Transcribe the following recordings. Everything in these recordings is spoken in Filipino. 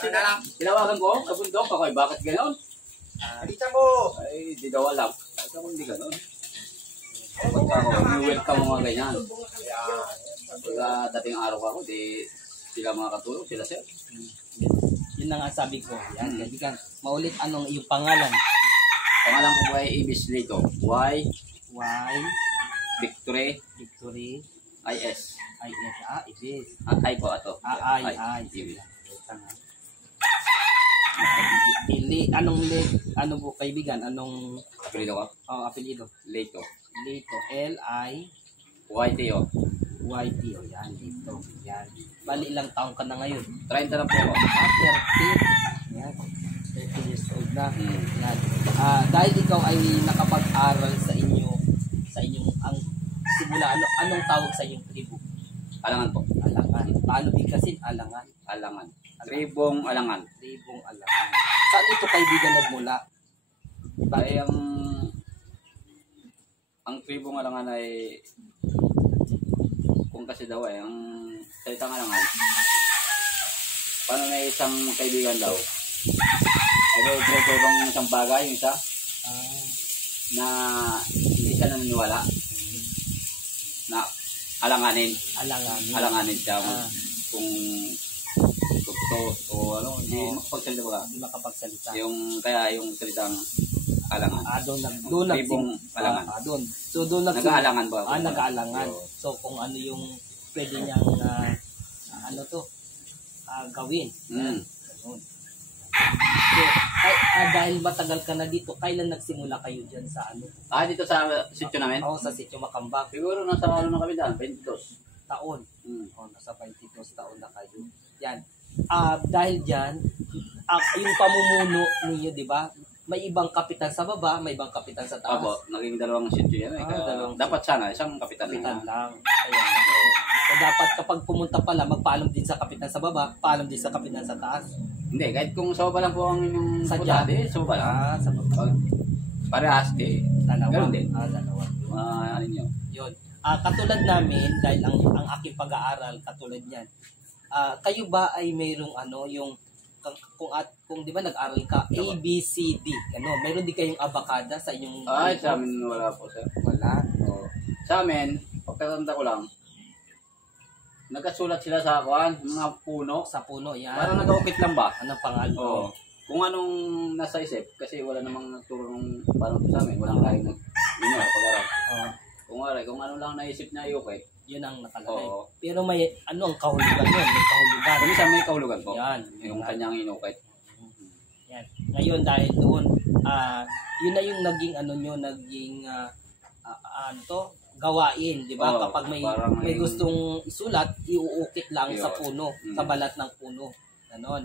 kasi tinawagan ko sa bundok ako, bakit gano'n? Alita mo! Ay, di daw alam. Bakit ako hindi gano'n? Bakit ako, welcome mo nga ganyan. Pagka dating araw ako, di sila mga katulong, sila sir. Yun na nga sabi ko. Yan, kaibigan. Maulit anong iyong pangalan? Pangalan ko ay Ibis Lito. Y. Victory. I-S. Ibis. Ay po ato. Ibis. Ano po kaibigan? Anong Apelido ko? apelyido? Lito. Lito. L-I-Y-T-O. YTO. Yan, Lito. Yan. Bali, ilang taong ka na ngayon? 30 na po ako. 30. Yan. 30 years old na. Yan. Dahil ikaw ay nakapag-aral sa inyong ang simula, anong tawag sa inyong tribo? Alangan po. Alangan. Paano bigkasin? Alangan. Tribong Alangan. Tribong Alangan. Saan ito kaibigan nagmula? Ay, ang tribong Alangan ay, kung kasi daw ay, ang salitang Alangan, paano na isang kaibigan daw, ay ito bang isang bagay, yung isa, na hindi siya naniniwala, na alanganin siya, kung totoo o ano, hindi makapagsalita ba? Hindi makapagsalita. Kaya yung salitang Alangan. Doon tribong Alangan. Doon. So doon nag-aalangan ba? Nag-aalangan. So kung ano yung pwede niyang gawin. Ganun. So, dahil matagal ka na dito, kailan nagsimula kayo dyan sa ano? Dito sa sityo namin? Oo, sa sityo Makambak. Siguro nasa na kami dyan, 22 taon. Nasa 22 taon na kayo. Yan. Dahil dyan, yung pamumuno ninyo, di ba? May ibang kapitan sa baba, may ibang kapitan sa taas. Opo, naging dalawang sityo yan. Dapat sana, isang kapitan lang. Ayan. So, dapat kapag pumunta pala, magpaalam din sa kapitan sa baba, paalam din sa kapitan sa taas. Hindi, kahit kung sa baba lang po ang inyong sadya, sa baba lang. Sa baba. Parehas, dalawa. Ganun din. Dalawa. Ano nyo? Yun. Katulad namin, dahil ang aking pag-aaral, katulad yan, kayo ba ay mayroong yung kung di ba nag-aral ka A, B, C, D, meron di kayong abakada sa inyong sa amin wala po sir. Wala. Sa amin, pagkatanda ko lang, nagkasulat sila sa mga puno. Sa puno, yan. Parang nag-ukit lang ba? Anong pangalan? Kung anong nasa isip, kasi wala namang nagturo parang sa amin, walang kahit pag-aral. Kung ano lang naisip na i-ukit, yun ang nakalagay. Pero may ang kahulugan yun? May kahulugan. Minsan may kahulugan po. Yan. Yung kanyang inukit. Yan. Ngayon dahil doon, yun na yung naging gawain, di ba? Kapag may gustong isulat, iuukit lang sa puno, sa balat ng puno. Ganon.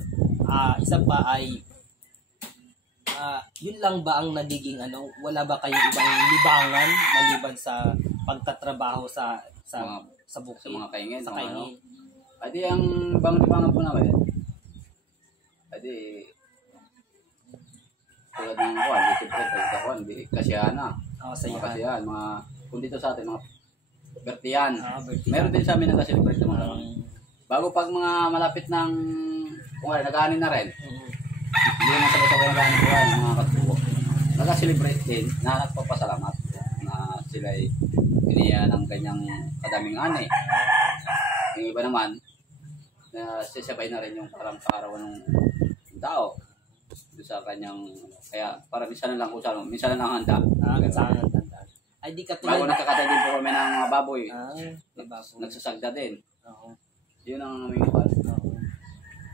Isa pa ay yun lang ba ang nagiging wala ba kayong ibang libangan maliban sa pagtatrabaho sa bukid, sa mga kaingin, sa kaingin? Adi ang libangan po namin. Adi tulad ng kasiyahan na. Kasiyahan, kung dito sa atin, mga Bertian. Meron din sa amin na kasi-celebrate ng mga bago pag mga malapit ng kung nag-aanin na rin. Hindi naman sabay-sabay nag-aanin po yan, mga katubo. Nag-celebrate din na nagpapasalamat na sila ay piniya ng ganyang kadaming ani. Yung iba naman, sisabay na rin yung parang kaarawan ng tao sa kanyang, kaya para minsan na lang minsan na lang handa. Ay di ka bago nakakatay din po kami ng mga baboy. Nagsasagda din. Yun ang aming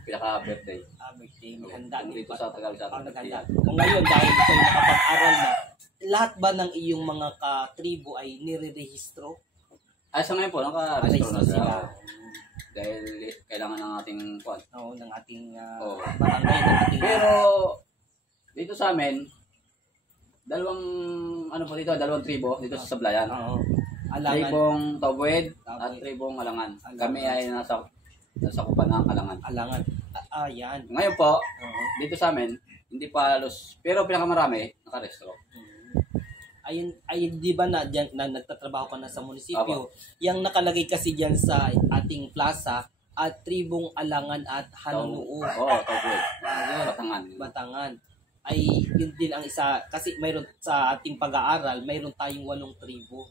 pinaka-birthday. Birthday. Handa dito sa Tagal sa kung ngayon dahil ikaw nakapag-aral na, lahat ba ng iyong mga katribo ay nire-rehistro? Sa ngayon po, naka-rehistro na sila. Dahil kailangan ng ating ng ating barangay, ng ating... Pero dito sa amin, dalawang tribo dito sa Sablayan. Tribong Tobwed at Tribong Alangan. Kami ay nasa kupan ng Alangan. Yan. Ngayon po, dito sa amin, hindi pa halos, pero pinakamarami, nakarestro. Ayun, di ba na nagtatrabaho ka na sa munisipyo? Yung nakalagay kasi diyan sa ating plaza, at tribong Alangan at Hanunuo. Tawboy. Ayun, Batangan. Batangan. Ay yun din ang isa kasi mayroon sa ating pag-aaral, mayroon tayong 8 tribo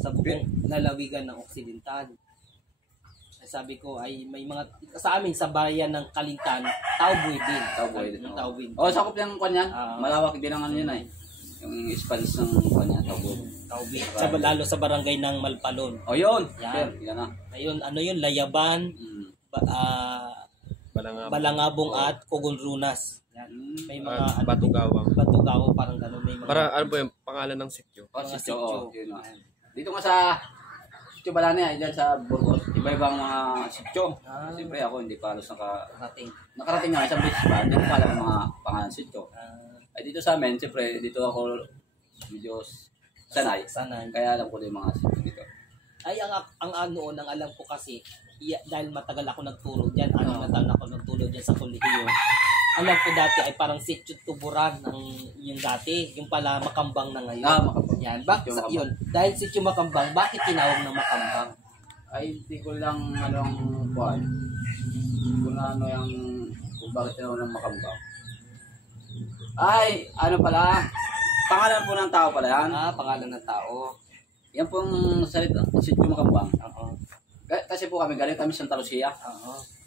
sa buong lalawigan ng Occidental. Ay, sabi ko ay may mga sa amin sa bayan ng Kalintan, Tawboy din. Tawboy din. Tawboy. Sakop yung kanyan. Malawak din ang ano yun ay. Yung spans ng kanyan, Tawboy. Tawboy. Lalo sa barangay ng Malpalon. Yun. Yan. Yan na. Ayun, ano yun, Layaban, Balangabong at Cogonrunas. Yan. May mga Batugawang. Batugawang parang gano'n, may mga Ano po yung pangalan ng sityo? Sityo. Yun na. Dito nga sa Sityo Balania, dyan sa Burgos, iba-ibang mga sityo. Siyempre ako hindi pa halos nakarating nga isang beses pa, hindi ko pa alam ang mga pangalan sityo. Ay dito sa amin, siyempre dito ako medyo sanay. Kaya alam ko din yung mga sityo dito. Ay, ang ano, ang alam ko kasi, dahil matagal ako nagturo dyan, na taon ako nagturo dyan sa kolehiyo. Alam ko dati ay parang sityo Tuburan yung dati, yung pala Makambang na ngayon. Makambang. Yan, yun. Dahil sityo Makambang, bakit tinawag ng Makambang? Ay, hindi ko lang buwan. Hindi ko na kung bakit tinawag ng Makambang. Ay, ano pala, pangalan po ng tao pala yan. Pangalan ng tao. Yan pong salita, sityo Makambang. Kasi po galing kami sa Santa Lucia.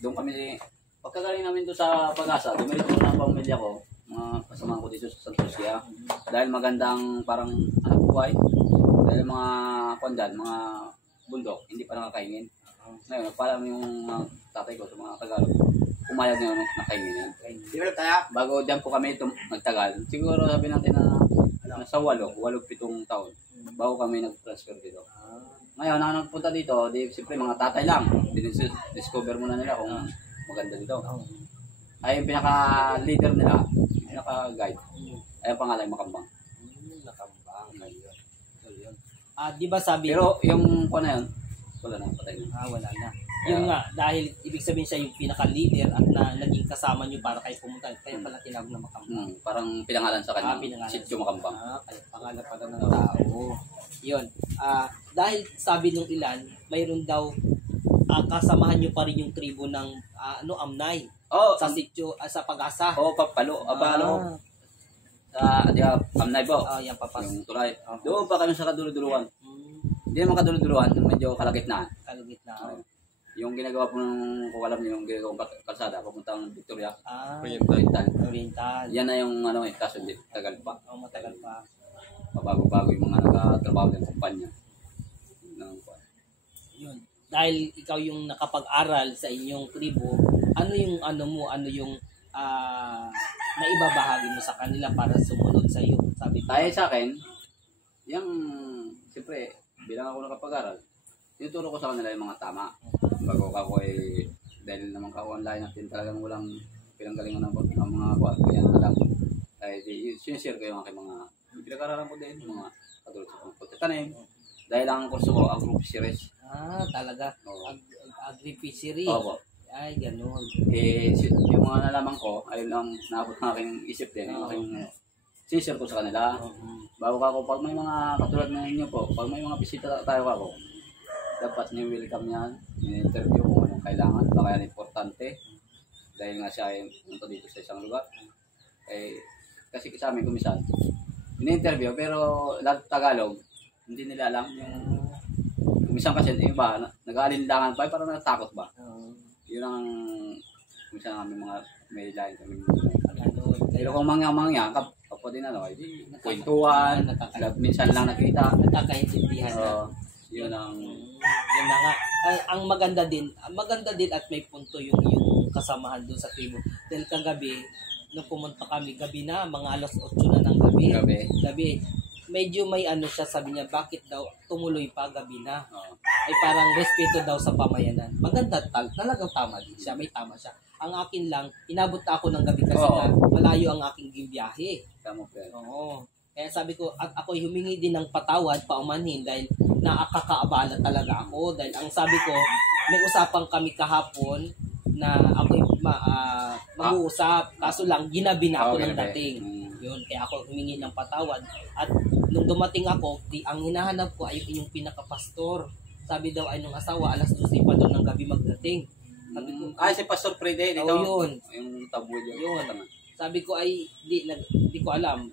Doon kami, pagkagaling namin doon sa Pag-asa, dumirit ko ng pamilya ko, mga kasama ko dito sa Santa Lucia. Dahil magandang parang buhay. Dahil mga mga bundok, hindi pa nakakainin. Ngayon, nagpaalam yung tatay ko sa mga Tagalog. Pumayag na nakainin yan. Bago dyan po kami nagtagal, siguro sabi natin na sa 8-7 taon, bago kami nag-transfer dito. Ngayon, na nagpunta dito, siyempre mga tatay lang. Discover muna nila kung maganda dito. Ay yung pinaka-leader nila, pinaka-guide. Ay ang pangalan Makambang. Makambang. Ayun. Di ba sabi... Pero yung na yun, wala na, patay na. Wala na. Yun nga, dahil ibig sabihin siya yung pinaka-leader at naging kasama nyo para kayo pumunta. Kaya pala tinawag na Makambang. Parang pinangalan sa kanya, sityo Makambang. Kaya pangalan pala ng tao. Yun. Dahil sabi nung ilan, mayroon daw kasamahan nyo pa rin yung tribo ng Amnay. Sa sityo, sa Pag-asa. Papalo. Abalo. Amnay po. Yan, papas. Yung tulay. Doon pa kami sa kaduluduluan. Hindi naman kaduluduluan, medyo kalagitnaan. Yung ginagawa po kung alam niyo, yung ginagawa kalsada, papuntang Victoria. Oriental. Yan na yung kaso hindi, tagal pa. Matagal pa. Pabago-bago yung mga nagtatrabaho ng kumpanya. Yun. Dahil ikaw yung nakapag-aral sa inyong tribo, ano yung naibabahagi mo sa kanila para sumunod sa iyo? Sabi ko. Dahil sa akin, siyempre, bilang ako nakapag-aral, tinuturo ko sa kanila yung mga tama. Bago ako dahil naman ka-online natin talagang walang pinanggalingan ng mga kaya alam. Dahil sinishare ko yung aking mga pinag-aralan ko din, mga katulad sa pagtatanim. Dahil ang kurso ko, agro-fisheries. Talaga? Agri-fisheries? Opo. Ay, ganun. Yung mga nalaman ko, ayun lang naabot ng aking isip din, yung aking sinishare ko sa kanila. Bago ako, pag may mga katulad na inyo po, pag may mga bisita tayo ako, dapat ni-welcome niyan, ni-interview kung anong kailangan, baka yan importante. Dahil nga siya ay punta dito sa isang lugar. Kasi sa amin kumisan, ini-interview pero lahat Tagalog, hindi nila alam yung kumisan kasi iba, nag-aalinlangan pa, parang natakot ba? Yun ang kumisan namin mga may line kami. Pero kung mga kapwa din hindi kwentuhan, minsan lang nakita. Nagkakaintindihan yun ang... Yun na nga. Ang maganda din at may punto yung kasamahan doon sa tribo. Dahil kagabi, nung pumunta kami, gabi na, mga alas 8 na ng gabi. Medyo may siya, sabi niya, bakit daw tumuloy pa gabi na? Ay parang respeto daw sa pamayanan. Maganda, talagang tama din siya, may tama siya. Ang akin lang, inabot ako ng gabi kasi malayo ang aking biyahe. Kaya sabi ko, at ako'y humingi din ng patawad, paumanhin, dahil nakakaabala talaga ako. Dahil ang sabi ko, may usapang kami kahapon na ako'y mag-uusap. Kaso lang, ginabi na ako ng dating. Yun, kaya ako humingi ng patawad. At nung dumating ako, ang hinahanap ko ay yung pinakapastor. Sabi daw ay nung asawa, alas 12 pa doon ng gabi magdating. Sabi ko, Si Pastor Freddy dito. yun. Yung tabloid yun. Yun. Sabi ko ay di ko alam,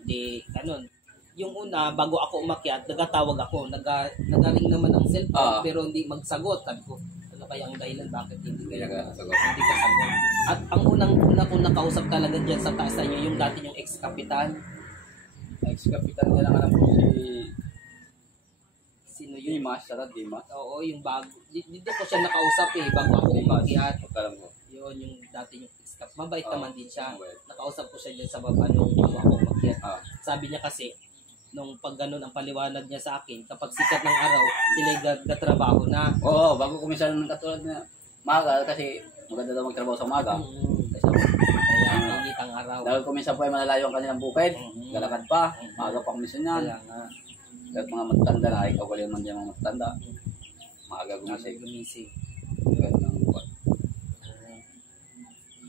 ganun. Yung una, bago ako umakyat, nagatawag ako, nagaring naman ang cellphone, pero hindi magsagot. Sabi ko, ano kaya ang dahilan, bakit hindi ka sagot? At ang una kong nakausap talaga dyan sa taas niyo, yung dati yung ex-kapitan. Ex-kapitan niya lang alam ko Sino yun? Dimas. Oo, yung bago. Dito ko siya nakausap bago ako umakyat. Alam mo. Yun, yung dati yung ex-kapitan. Mabait naman din siya. Mabait. Nakausap ko siya dyan sa baba nung bago ako umakyat. Sabi niya kasi, nung pag ganun ang paliwanag niya sa akin, kapag sikat ng araw, sila gatrabaho na. Oo, bago kumisa ng katulad na maga, kasi maganda daw magtrabaho sa umaga. Kaya init ang araw. Dahil kumisa po ay malalayo ang kanilang bukid, galakad pa, maaga pa kumisa niyan. Kaya nga. At mga matanda na, ikaw wala naman dyan mga matanda. Maaga gumising.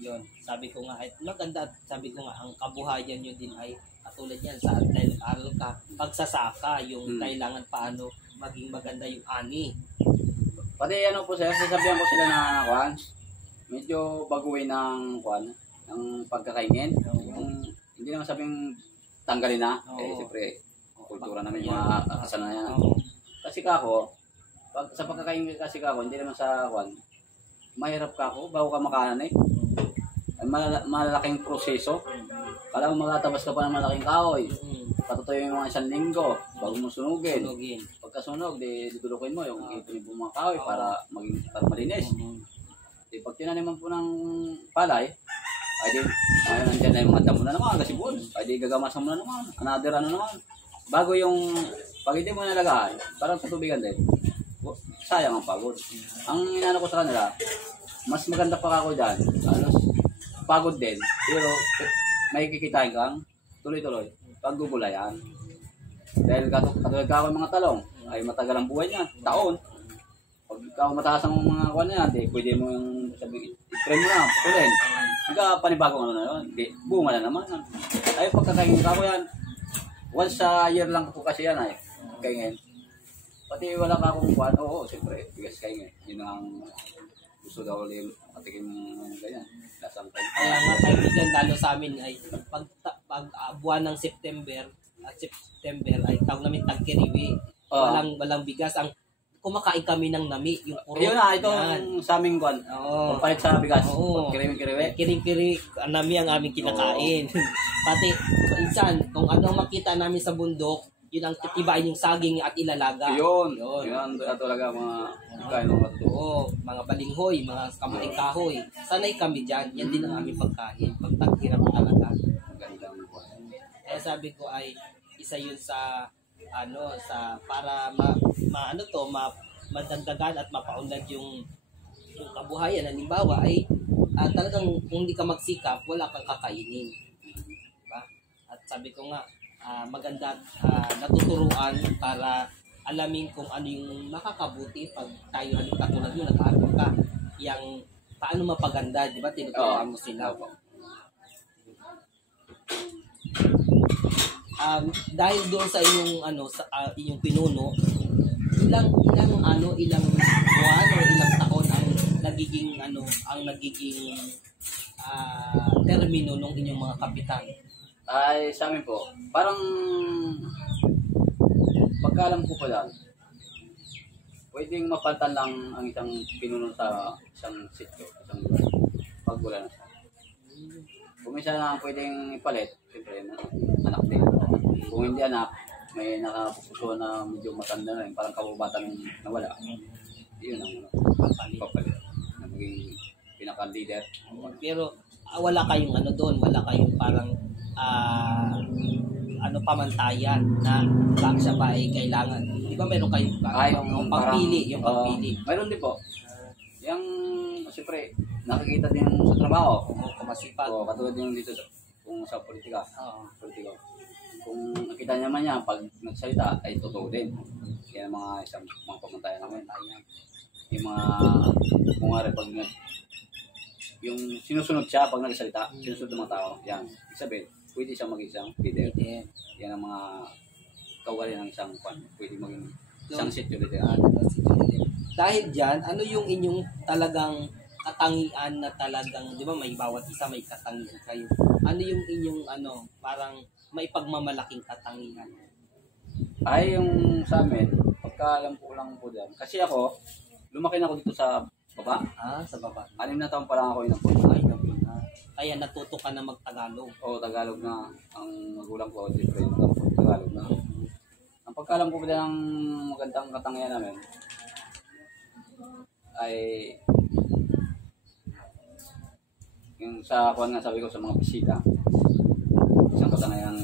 Yun, sabi ko nga, maganda, sabi ko nga, ang kabuhayan nyo din ay katulad yan sa dahil aral ka, pagsasaka, yung kailangan paano maging maganda yung ani. Pati ano po sir, sasabihan ko sila na kwan, medyo baguhin ng kwan, ng pagkakaingin. Yung, hindi naman sabing tanggalin na, siyempre, kultura namin yung mga kasanayan. Kasi kako, sa pagkakaingin kasi kako, hindi naman sa kwan, mahirap kako, bago ka makanan malalaking proseso. Kala mo magatabas ka pa ng malaking kahoy. Patutuyo yung mga 1 linggo bago mo sunugin. Pagkasunog, dudulukin mo yung ipin yung mga kahoy para malinis. Pag tinaniman po ng palay, ay di, nandiyan na yung mga damo na naman, gasibon. Ay di gagamasan mo na naman, another ano naman. Bago yung, pag hindi mo nalagay, parang sa tubigan din. Sayang ang pagod. Ang inano ko sa kanila, mas maganda pa ako dyan. Pagod din, pero may kikitain kang tuloy-tuloy paggugulayan. Dahil katulad ka ako mga talong, ay matagal ang buhay niya, taon. Pag ikaw mataas ang mga kuwan niya, pwede mo yung sabihin, i-frame mo na, putulin. Hindi panibagong ano na yun, bunga na naman. Ay pagkakaingin ka ko yan, once a year lang po kasi yan ay kaingin. Pati wala ka akong kuwan, oo, siyempre, bigas kaingin. Yun ang gusto daw ulit patikin mo ganyan. Kaya nga kaibigan, lalo sa amin ay pag buwan ng September ay tawag namin tagkiriwi. Walang bigas. Ang kumakain kami ng nami, yung puro. Ayun na, itong sa aming kwan. Papalit sa bigas. Kiriwi-kiriwi. Kiriwi, nami ang aming kinakain. Pati, minsan, kung ano makita namin sa bundok, yun ang titibain yung saging at ilalaga. Yun talaga mga kain ng matuto. Mga balinghoy, mga kamaing kahoy. Sanay kami dyan. Yan din ang aming pagkain. Pagtaghirap talaga. Magandang buwan. Kaya sabi ko ay isa yun sa para madagdagan at mapaunlad yung kabuhayan. Halimbawa ay talagang kung hindi ka magsikap, wala kang kakainin. Diba? At sabi ko nga, maganda natuturuan para alamin kung ano yung makakabuti pag tayo katulad mo nag-aaral ka yung paano mapaganda, di ba? Tinuturuan mo sila. Dahil doon sa inyong inyong pinuno, ilang buwan o ilang taon ang nagiging termino ng inyong mga kapitan? Ay, sa amin po, parang pagkaalam ko pa lang, pwedeng mapalitan lang ang isang pinuno sa isang sityo, isang lugar, pag wala na siya. Kung minsan lang pwedeng ipalit, siyempre, anak din. Kung hindi anak, may nakapuso na medyo matanda na rin, parang kababatan nawala. Yun ang papalit na maging pinaka-leader. Pero wala kayong doon, wala kayong parang pamantayan na siya ba ay kailangan. Di ba meron kayong yung pagpili, mayroon din po. Yung, siyempre, nakikita din sa trabaho. Kumasipag. Katulad yung dito kung sa politika. Kung nakita niya man yan, pag nagsalita, ay totoo din. Yan ang mga pamantayan namin. Yung mga, kung nga rin, pag yung sinusunod siya pag nagsalita, sinusunod ng mga tao, yan. Isabihin, pwede siyang maging isang leader. Yan ang mga kawali ng isang pan. Pwede maging isang sityo leader. Dahil dyan, ano yung inyong talagang katangian na talagang, di ba, may bawat isa may katangian kayo. Ano yung inyong parang may pagmamalaking katangian? Ay, yung sa amin, pagka alam ko lang po dyan. Kasi ako, lumaki na ako dito sa baba. Sa baba. 6 na taon pa lang ako inapon. Ay, gabi na. Kaya natuto ka na magtagalog. Oo, Tagalog na. Ang magulang ko, different na po, Tagalog na. Ang pagkalam ko pala ng magandang katangian namin, ay yung sa kuwan nga sabi ko sa mga bisita, isang katangian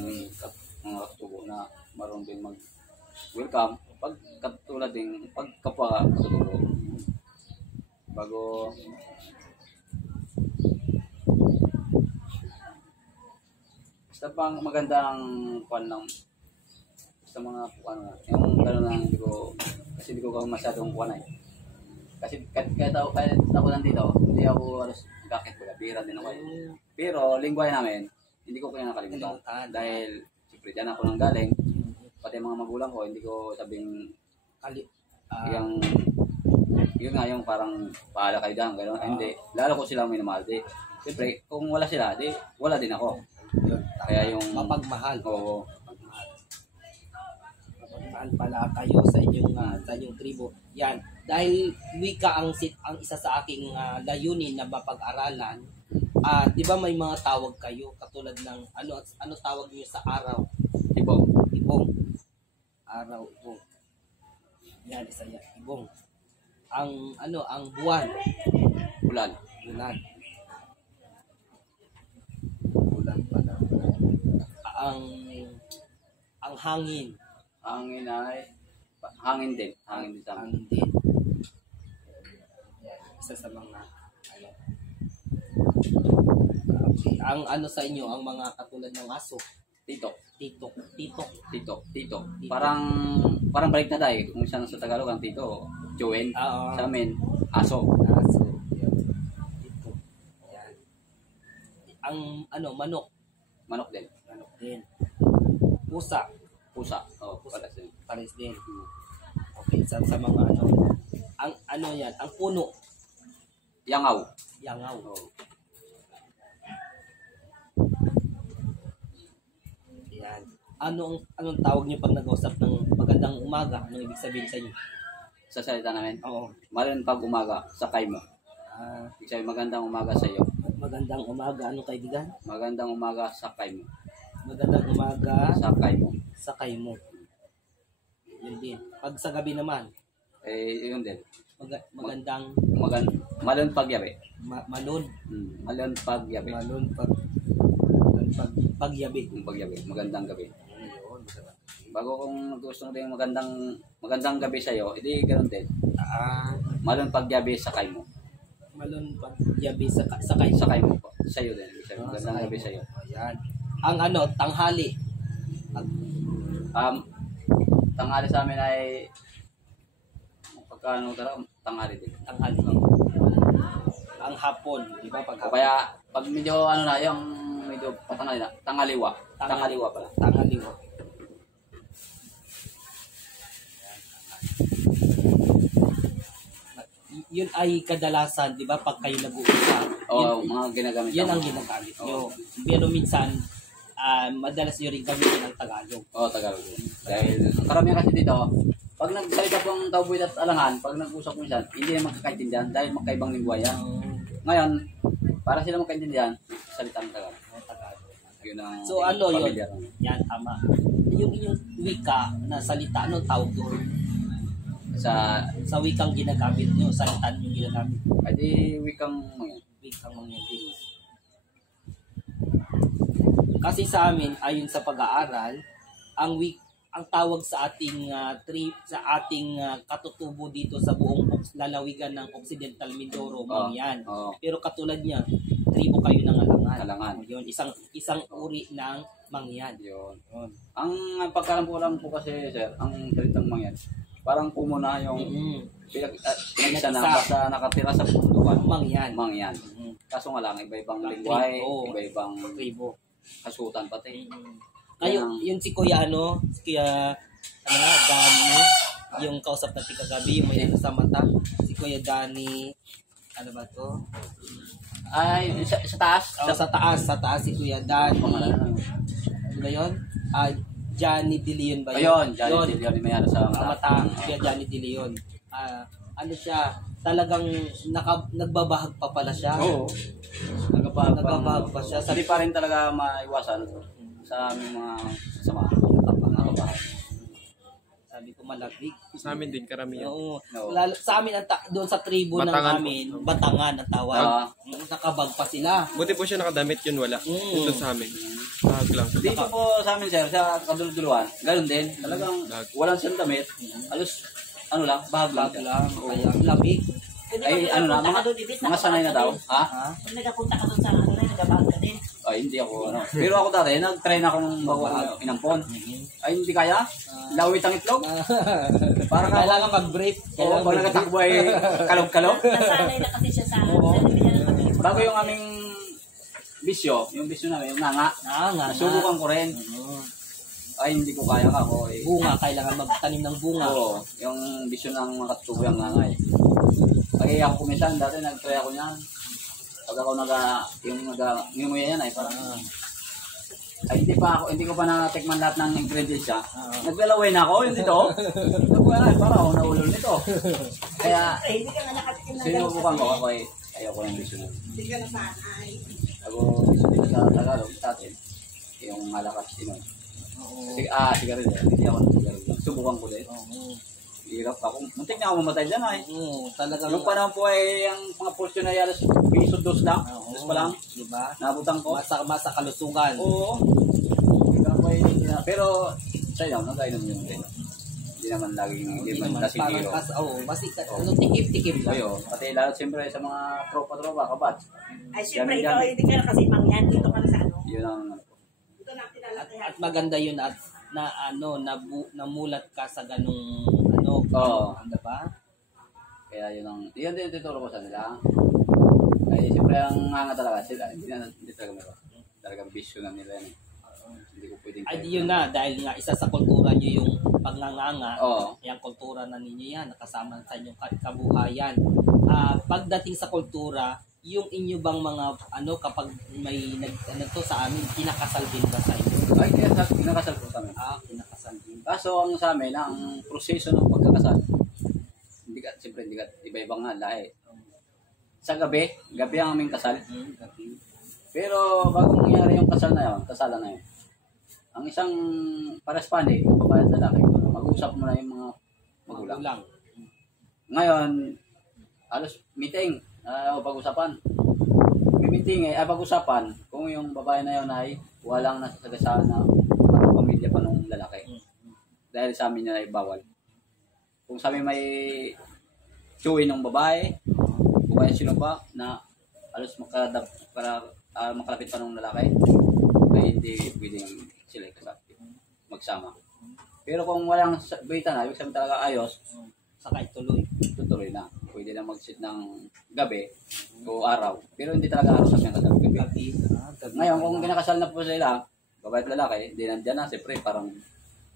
mga katubo na marunong din mag-welcome, pag katulad din, pagkapwa katuturo. Bago basta pang magandang kuwan ng sa mga kuwan na, yung gano'n na hindi ko, kasi hindi ko masyadong kuwan eh. Kasi kahit ako nandito, hindi ako alas gakit ko, bira din ako. Pero lingwahe namin, hindi ko kaya nakalimutan. Dahil siyempre dyan ako nang galing, pati mga magulang ko, hindi ko sabing yung yun nga yung parang paala kayo dyan, gano'n. Hindi, lalo ko sila minamahal. Siyempre, kung wala sila, di wala din ako. Kaya yung mapagmahal. Oo. Mapagmahal pala kayo sa inyong tribo. Yan. Dahil wika ang isa sa aking layunin na mapag-aralan. Di ba may mga tawag kayo katulad ng ano tawag niyo sa araw? Ibong. Araw, ibong. Yan, isa yan. Ibong. Ang buwan. Ulan. Ulan pala. Ang hangin. Hangin ay hangin din sa amin. Hangin din. Yan, isa sa mga Okay. Ang sa inyo, ang mga katulad ng aso. Tito. Tito. Parang balik na tayo. Kung saan sa Tagalog ang tito, Joen. Sa amin, aso. Aso. Yan. Tito. Yan. Ang manok. Manok din. Pusa. Oh, Pares din. Okay, sa mga ang yan, ang puno. Yangaw. Oh. Yan. Anong tawag niyo pag nag-usap ng magandang umaga? Anong ibig sabihin sa inyo? Sa salita namin. Oo. Malin pag umaga, sakay mo. Ibig sabihin, magandang umaga sa iyo. Magandang umaga. Anong kaibigan? Magandang umaga, sakay mo. Magandang umaga. Sakay mo. Yun din. Pag sa gabi naman. Yun din. Magandang. Malon pagyabi. Malon. Malon pagyabi. Pagyabi. Magandang gabi. Bago kung gusto mo din magandang gabi sa iyo, edi ganoon din. Malon pagyabi, sakay mo. Malon pagyabi, sakay mo po. Sa iyo din. Magandang gabi sa iyo. Ayan. Ang tanghali. Tanghali sa amin ay tanghali din. Ang hapon, di ba? Kaya pag medyo yung medyo patanghali na, tanghaliwa pala. Tanghaliwa. Yun ay kadalasan, di ba, pag kayo nag-uusap. Mga ginagamit. Yan ang ginagamit nyo. Pero minsan, madalas nyo rin gamitin ang Tagalog. Tagalog. Dahil karamihan kasi dito, pag nagsalita po ang cowboy at alangan, pag nag-usap po minsan, hindi na magkakaintindihan dahil magkaibang lingwa yan. Ngayon, para sila magkaintindihan, salita ng Tagalog. Yun ang yun? Yan, tama. Yung inyong wika na salita, anong tawag doon? Sa wikang ginagamit nyo, salitan yung ginagamit. Ay wikang mangyan. Wikang mangyan din. Kasi sa amin, ayon sa pag-aaral, ang tawag sa ating katutubo dito sa buong lalawigan ng Occidental Mindoro, mangyan. Pero katulad niya, tribo kayo ng alangan. Yun, isang uri ng mangyan. Yun. Ang pagkalam ko lang po kasi, sir, ang salitang mangyan, parang kumuna yung pinagsa na basta nakatira sa pundukan. Mangyan. Kaso nga lang, iba-ibang lingwahe, iba-ibang tribo. Kasutan pati. Kayo, yun si Kuya Dani, yung kausap natin kagabi, yung may sa mata, si Kuya Dani, Ano ba to? Ay, sa taas. Oh, sa taas si Kuya Dan. Pangalan na. Ano ba yun? Johnny De Leon ba yun? Ayun, Johnny De Leon, may ano sa mata. Kuya Johnny De Leon. Ano siya, talagang nagbabahag pa pala siya. Oo. Nagbabahag pa siya. Hindi pa rin talaga maiwasan sa aming mga sasama. Sabi ko malabig. Sa amin din, karamihan. Oo. No. Sa amin, doon sa tribo ng Batangan amin, Batangan ang tawag. Nakabag pa sila. Buti po siya nakadamit, yun wala. Ito sa amin. Bahag lang. Dito po sa amin, sir, sa kaduluduluan, ganun din. Talagang walang siyang damit. Alos, ano lang, bahag lang. Kaya lamig. Ay, ano na, mga sanay na daw. Ha? Kung nagapunta ka doon sa ano na, nagabahag ka din. Ay, hindi ako, ano. Pero ako dati, nag-try na akong inampon. Ay, hindi kaya. Lawit ang itlog. Para ka, Kailangan mag-brief. oo, pag nagatakbo ay kalog-kalog. Nasanay na kasi siya sa sarili niya ng pag-ibig. Bago yung aming bisyo namin, yung nga. Subukan ko rin. Ay, hindi ko kaya ka ako. Eh. Bunga, kailangan magtanim ng bunga. Oo, yung bisyo ng mga katubang nga nga eh. Ay, ako kumisan, dati nag-try ako niyan. Pag ako nginguya yan ay parang, ay hindi ko pa natikman lahat ng ingredients siya. Naglalaway na ako, yun dito. Nagkuha na, parang ako naulol nito. Kaya, Hindi ka nga nakatikim ng sinubukan ko ako eh. Ayoko ng bisyo na. Hindi ka nasanay. Ako, bisyo dito sa Tagalog, sa atin, yung malakas, sigarilyo. Hindi ako ng sigarilyo. Subukan ko din. Hirap ako. Muntik na ako mamatay dyan ay. Talagang. Yung panahon po ay ang mga portion na yalas piso dos lang. Dos pa lang. Diba? Nabutan ko. Masa kalusugan. Oo. Pero sa'yo, nagainom yun din. Hindi naman laging hindi man kasi hero. Ano, tikip-tikip lang. Ayo, pati lalo siyempre sa mga tropa-tropa, kabat. Ay, siyempre, ikaw, hindi ka na kasi mangyan. Dito ka na sa ano. Yun ang Dito na pinalaki. At maganda yun at namulat ka sa ganung Oo. ano ba? Kaya yun din tuturo ko sa nila. Ay siyempre ang nga talaga sila, hindi talaga meron. Talagang bisyo na nila yan. Hindi ko pwedeng. Ay yun na, dahil nga isa sa kultura nyo yung pagnganganga. Oo. Yung kultura na ninyo yan, nakasama sa inyong kabuhayan. Pagdating sa kultura, yung inyo bang mga kapag may to sa amin, kinakasal din ba sa inyo? Ay, kinakasal po kami. Kinakasal din. Kaso ang sa amin, ang proseso ng pagkakasal, siyempre hindi ka iba-ibang nga lahi. Sa gabi ang aming kasal. Pero bago mangyari yung kasalan na yun, ang isang paraspandi, yung babae at lalaki, mag-uusap mo na yung mga magulang. Ngayon, halos meeting, pag-usapan. May meeting pag-usapan kung yung babae na yun ay walang nasasagasaan na pamilya pa nung lalaki. Dahil sa amin yun ay bawal. Kung sa amin may chewin ng babae, o kaya sino pa na halos makalapit pa nung lalaki, ay hindi pwedeng sila magsama. Pero kung walang bita na, ibig sabihin talaga ayos, saka tutuloy na. Pwede na mag-sit ng gabi o araw. Pero hindi talaga araw sa kasal gabi. Ngayon, kung kinakasal na po sila, babae at lalaki, hindi nandiyan na, siyempre parang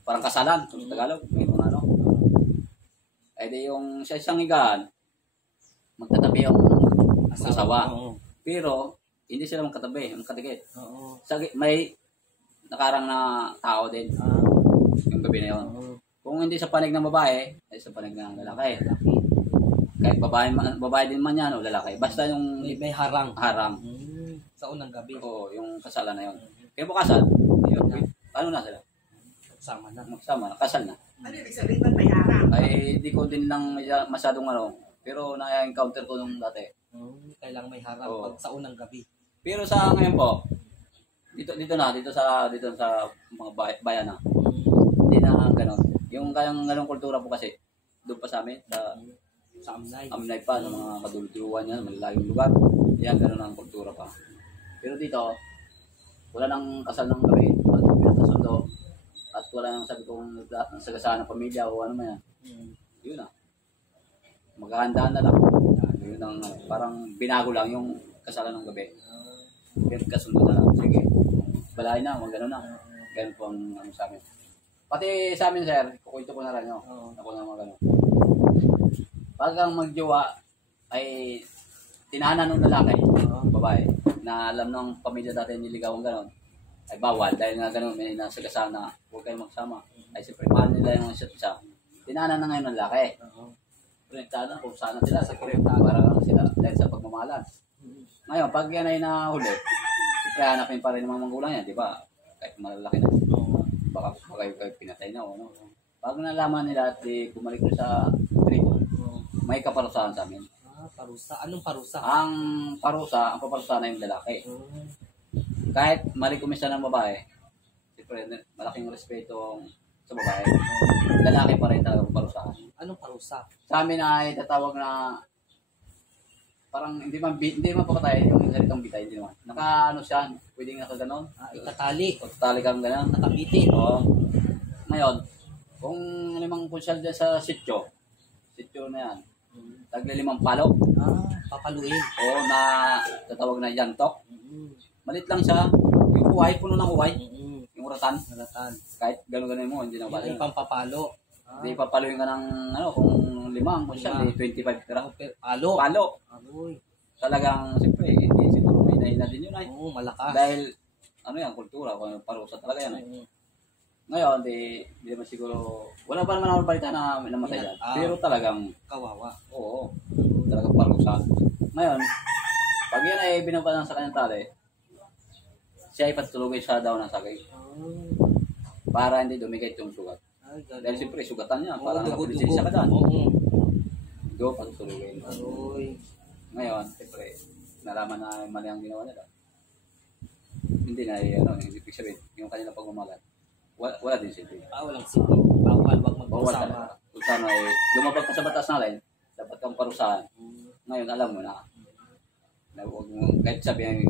kasalan sa Tagalog. May mga ay di yung sa isang higaan, magtatabi yung asawa. Pero, hindi sila magkatabi, magkadikit. May nakarang na tao din. Yung gabi na yun. Kung hindi sa panig ng babae, ay sa panig ng lalaki. Kahit babae din man yan o lalaki. Basta yung may harang. Sa unang gabi. Oo, yung kasalan na yun. Kaya po kasal, yun, ano na sila? Magsama na, kasal na. Ano ibig sabihin ba't may harang? Ay, di ko din lang masyadong pero na-encounter ko nung dati. Kailangan may harang pag sa unang gabi. Pero sa ngayon po, dito sa mga bayan na. Hindi na gano'n. Yung kayang ganong kultura po kasi, doon pa sa amin, sa Amnay pa, ng mga kadulutuluan yan, malalayong lugar. Yan, gano'n ang kultura pa. Pero dito, wala nang kasal ng gabi, pinagkasundo, at wala nang sabi kong nasagasaan ng pamilya o ano man yan. Yun na. Maghahandaan na lang. Yun ang parang binago lang yung kasalan ng gabi. Pinagkasundo na lang. Sige, balay na, wag gano'n na. Ganun po ang sa amin. Pati sa amin, sir, kukwento ko na rin, no? Ako na mga gano'n. Pag ang magjowa ay tinahanan ng lalaki, babae, na alam ng pamilya dati niligawan gano'n, ay bawal dahil nga gano'n may nasagasaan na huwag kayong magsama. Ay siyempre mahal nila yung isa't isa. Tinahanan na ngayon ng lalaki. Pinagtahan kung saan na sila, siyempre para lang sila dahil sa pagmamahalan. Ngayon, pag yan ay nahuli, siyempre hanapin pa rin ng mga magulang yan, di ba? Kahit malalaki na. Baka kayo pinatay na o ano. Pag nalaman nila at di bumalik na sa trito, may kaparusahan sa amin. Parusa. Anong parusa? Ang paparusa na yung lalaki. Kahit mali kumisa ng babae, siyempre malaking respeto sa babae. Lalaki pa rin talaga paparusahan. Anong parusa? Sa amin ay tatawag na parang hindi man papatay yung salitang bitay, hindi naman. Naka ano siya, pwedeng nakaganon. Itatali. O tatali kang ganon. Nakabitin. Oo. Ngayon, kung limang punsyal dyan sa sityo na yan, tagli 5 palo. Papaluin. Oo, na tatawag na yantok. Malit lang siya. Yung kuway, puno ng kuway. Yung ratan. Kahit gano'n mo, hindi na Yung bali. pampapalo. Hindi papaluin ka ng, kung 5 punsyal, 25 pera. Palo. Palo. Aloy. Talagang, siyempre, hindi siguro may nahina din yun ay. Oo, malakas. Dahil, yan, kultura, kung parusa talaga yan ay. Ngayon, di naman siguro, wala pa naman ako balita na namatay yan. Pero talagang, kawawa. oo, talagang parusa. Ngayon, pag yan ay binabalan sa kanyang tali, siya ay patulogay sa daw ng sagay. Para hindi dumikit yung sugat. Dahil siyempre, sugatan niya. Para nakaprinsesa ka dyan. Doon, patulogay. Ngayon, siyempre, nalaman na mali ang ginawa nila. Hindi na, hindi ibig sabihin, yung kanilang pagmamagal. Wala din silbi. Walang silbi. Bawal, wag Bawal magkasama. talaga. Kung saan ay lumabag ka sa batas natin, dapat kang parusahan. Ngayon, alam mo na huwag mo, kahit sabihin,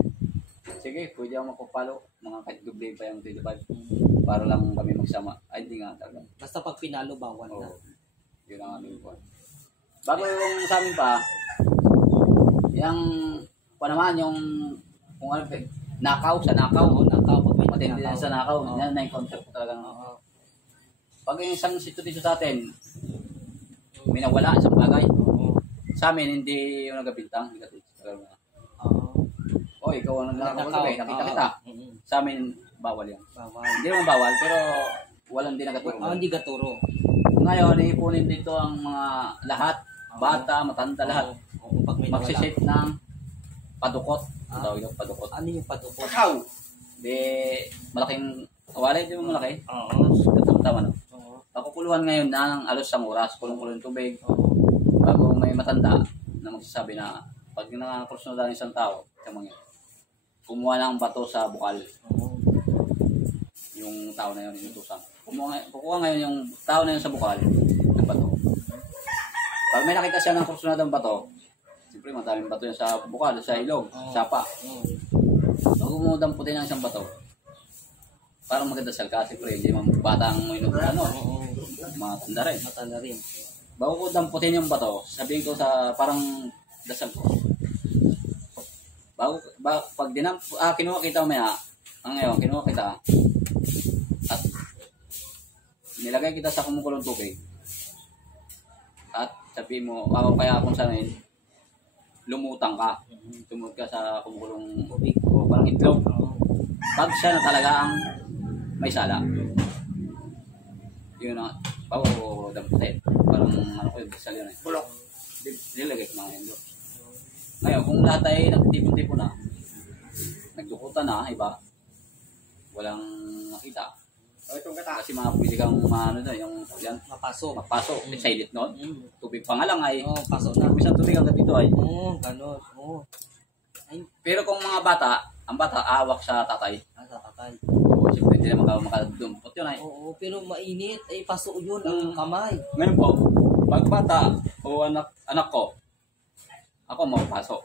sige, pwede ako makapalo, mga kahit duble pa yung 25, para lang kami magsama. Ay, hindi nga talaga. Basta pag pinalo, bawal na. Yun ang aming point. Bago yung sa amin pa, yung, naman, yung, kung ano, nakaw. Matindi na sa nakaw. Yan na yung concept ko talaga. Pag yung isang sityo dito sa atin, may nawala isang bagay. Sa amin, hindi yung nagabintang. Hindi ka talaga. Ikaw ang nakaw. Nakita kita. Sa amin, bawal yan. Hindi naman bawal, pero walang di nagaturo. Hindi gaturo. Ngayon, iipunin dito ang mga lahat. Bata, matanda, lahat. Magsishape ng padukot. Padukot. Ano yung padukot? Pakaw! Di, malaking kawali, di mo malaki? Katama-tama na. Pakukuluhan ngayon ng alos 1 oras, kulong-kulong tubig. Bago may matanda na magsasabi na pag nakakross na lang isang tao, kumuha ng bato sa bukal. Yung tao na yun, inutusan. Kukuha ngayon yung tao na yun sa bukal, ng bato. Pag may nakita siya ng cross na ng bato, siyempre mataming bato yun sa bukal, sa ilog, sapa. Pag umudamputin ng isang bato, parang magdasal ka, siyempre hindi man batang inutusan, matanda rin. Bago ko damputin yung bato, sabihin ko sa parang dasal ko. Pag kinuha kita kinuha kita at nilagay kita sa kumukulong tubig at sabihin mo, kaya kung saan lumutang ka. Tumulog ka sa kumukulong tubig o parang itlog. Pag siya na talaga ang may sala. Yun na, bago damputin. Parang yung dasal yun bulok. Nilagay ko mga yun. Ngayon, kung lahat ay nagtipon-tipon na, nagdukutan na, iba, walang makita. Kasi mga pwede kang yung yan, mapasok. Silent nun. Tubig pa nga lang ay, pasok na. Isang tubig hanggang dito ay. Ganon. Pero kung mga bata, ang bata awak sa tatay. Sa tatay. Siyempre hindi na makadumpot yun ay. Pero mainit, pasok yun ang kamay. Ngayon po, pag bata o anak ko, ako makapasok.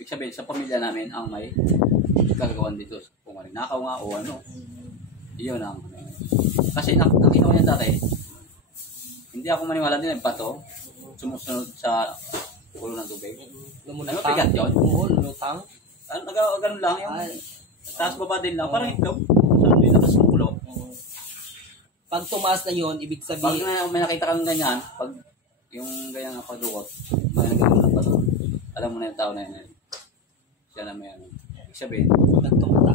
Ibig sabihin, sa pamilya namin ang may gagawin dito. Kung nakaw nga o ano. Iyon ang. Kasi nakita ko niyan dati. Hindi ako maniwala din ang bato. Sumusunod sa ulo ng tubig. Ano pigat yun? Lumutang. Ganun lang yung taas baba din lang. Parang itlog. Saan din nakasumulo. Pag tumaas na yun, ibig sabihin. Pag may nakita kang ganyan, pag yung ganyan ang pagdukot, may nagawin ng bato. alam mo na yung tao na yun. Siya na may ano. Ibig sabihin,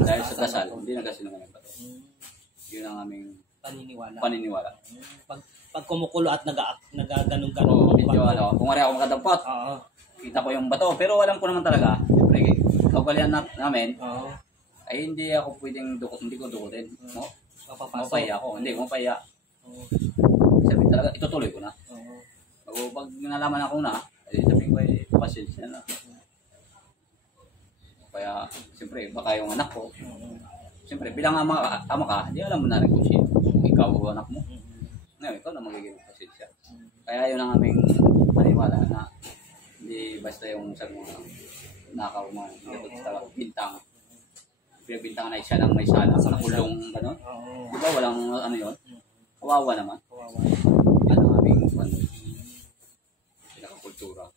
dahil sa dasal, hindi nagkasinungaling pa to. Yun ang aming paniniwala. Pag kumukulo at nagaganong-ganon. Oo, medyo ano, kung wala ako makadampot, kita ko yung bato. Pero alam ko naman talaga, siyempre, kaugalian namin, ay hindi ako pwedeng hindi ko dukutin. No? Mapahiya ako. Hindi, mapahiya. Sabi talaga, itutuloy ko na. Pag nalaman ako na, sabihin ko ay pasensya na. Kaya, siyempre, baka yung anak ko, siyempre, bilang ama ka, di alam mo na rin kung sino. Ikaw o anak mo. Ngayon, ikaw na magiging pasensya. Kaya yun ang aming maniwala na hindi basta yung sa mga nakaw mga bintang. Bintang na isa ng may sala, sa kulong, gano'n. Di ba walang ano yun? Kawawa naman. Ano ang aming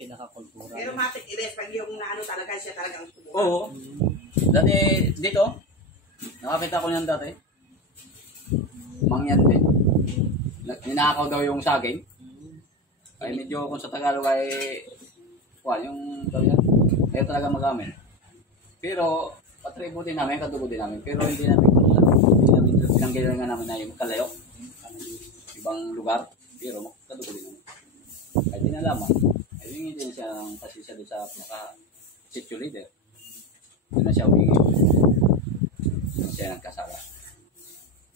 pinakakultura. Pero matik i-rest pag yung naano talaga siya talagang tumura. Oo. Dati dito, nakakita ko niyan dati. Mangyan din. Ninakaw daw yung saging. Ay medyo kung sa Tagalog ay yung ayaw talaga magamit. Pero patribo din namin, kadugo din namin. Pero hindi namin pinanggilan namin na yung kalayo. Ibang lugar. Pero kadugo din namin. Ay di nalaman. Ay hindi din siya kasi siya doon sa pinaka-sitio leader. Doon na siya humingi. Doon siya nagkasala.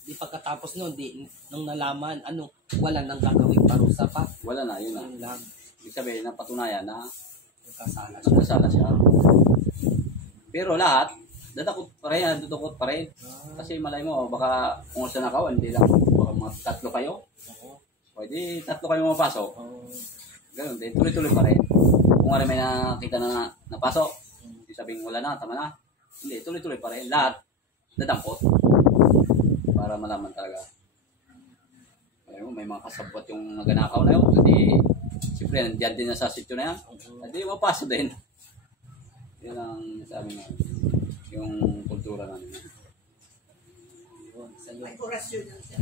Di pagkatapos nun, nung nalaman, wala nang gagawin parusa pa. Wala na, yun na. Yun lang. Ibig sabihin, napatunayan na Nagkasala siya. Pero lahat, dadakot pa rin, dudukot pa rin. Kasi malay mo, baka kung sa nakaw, hindi lang, baka mga 3 kayo. Pwede 3 kayo mapasok. Ganun din, tuloy-tuloy pa rin. Kung may nakita na napasok, hindi sabing wala na, tama na. Hindi, tuloy-tuloy pa rin. Lahat, dadampot. Para malaman talaga. May mga kasabot yung naganakaw na yun. Hindi, siyempre, nandiyan din na sa sityo na yan. Hindi, mapasok din. Yun ang sabi nga, yung kultura namin. May orasyon yan siya.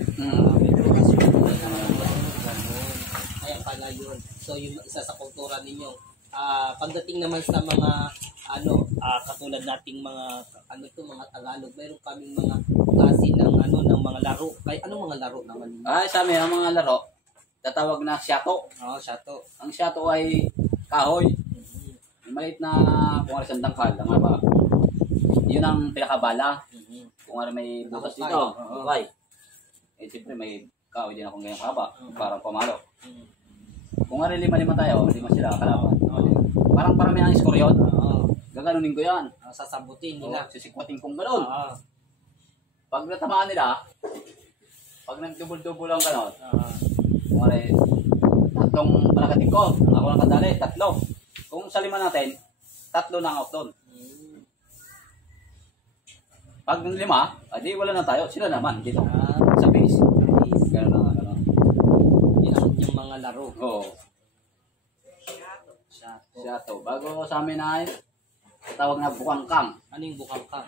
Kaya pala yun. So, yung isa sa kultura ninyo, pagdating naman sa mga, katulad nating mga, mga Tagalog, meron kaming mga klase ng, ng mga laro. Kaya, anong mga laro naman? Sa amin, ang mga laro, tatawag na syato. Syato. Ang syato ay kahoy. Maliit na kung ano sandang kal, ba? Yun ang pinakabala. Kung ano may butas dito, okay. Siyempre may kahoy din akong ganyan kaba, parang pamalo. Kung ano 5 tayo, 5 sila, kalaban. Parang parami ang score yun. Gaganunin ko yan. Sasabutin nila. Sisikwatin kong gano'n. Pag natamaan nila, pag nag-double-double ang gano'n, kung ano 3 palakating ko, ako lang kadali, 3. Kung sa 5 natin, 3 na ang out doon. Pag 5, di wala na tayo. Sila naman dito. Sa base. Gano'n na gano'n. Yan yung mga laro. Oo. Syato. Bago sa amin ay tawag na bukangkang. Ano yung bukangkang?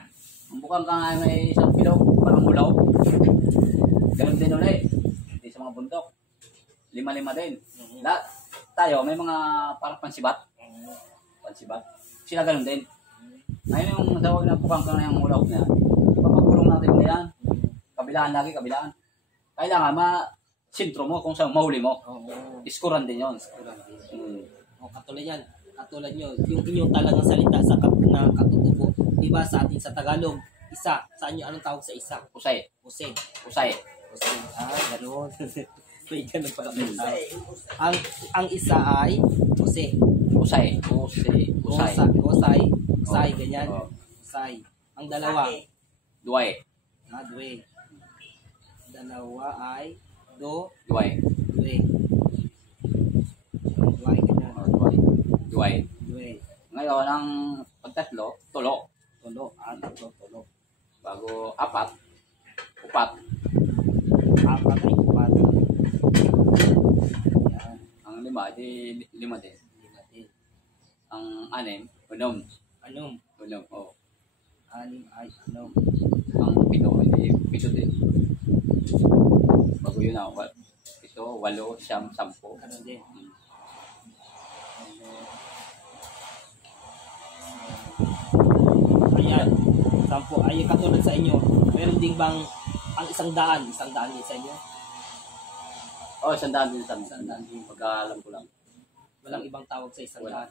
Ang bukangkang ay may isang pilog, parang mulaw. Gano'n din ulit. Hindi sa mga bundok. 5 din. Lahat tayo may mga parang pansibat. Sila gano'n din. Ngayon yung tawag na bukangkang na yung mulaw na papagulong natin na yan. Kabilaan. Kailangan sintro mo kung saan mahuli mo. Iskuran din yun. Katulad nyo, yung inyong talagang salita sa katutubo. Diba sa atin sa Tagalog, isa. Saan nyo anong tawag sa isa? Usay. Gano'n. May ganun pala. Ang isa ay Usay, ganyan. Usay. Ang dalawa. Duway. Dalawa ay Duway. Duway. Ngayon, ang pagtatlo, tulo. Tulo. Bago 4, upat. 4 ay upat. Yan. Ang 5, di 5 din. Ang 6, unom. Oo. 6 ay unom. Ang 7, di 7 din. Bago yun 7, 8, 10. Ganun din. Ayan. 10. Ay, katulad sa inyo. Meron din bang ang 100? 100 din sa inyo? Oh, 100 din sa amin. 100 din. Pagkaalam ko lang. Walang ibang tawag sa 100. Wala.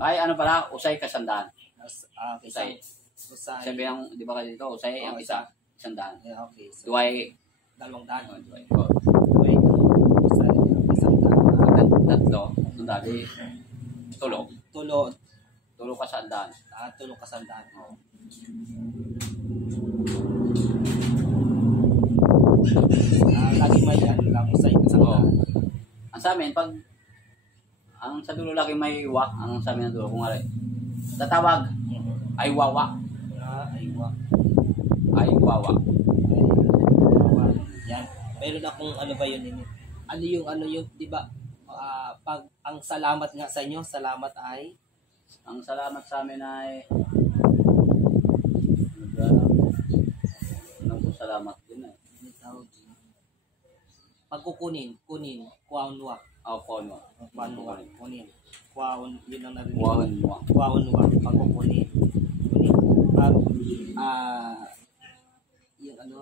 Ay, ano pala? Usay ka 100. Usay. Sabi ang, di ba kayo dito? Usay ang isa. 100. Yeah, okay. So, Duway. 200. Duway. Wait. Usay. 100. Tatlo. Sundali. Tulo. Tulo ka 100. Tulo ka 100. Oo. Lagi may yan lang usay ka 100. Ang sa amin, pag ang sa dulo lagi may wa, ang sa amin na dulo, kung tatawag, ay wawa. Aywa. Ay wawa. Yan. Meron akong ano ba yun ini? Ano yung, di ba, pag ang salamat nga sa inyo, salamat ay Ang salamat sa amin ay anong salamat din eh. pagkukunin, kuwaunwa. Kono. Kunin. Kuwaun, yun ang narinig. Kuwaunwa. Kuwaunwa, pagkukunin. Kunin. Pag, yung ano?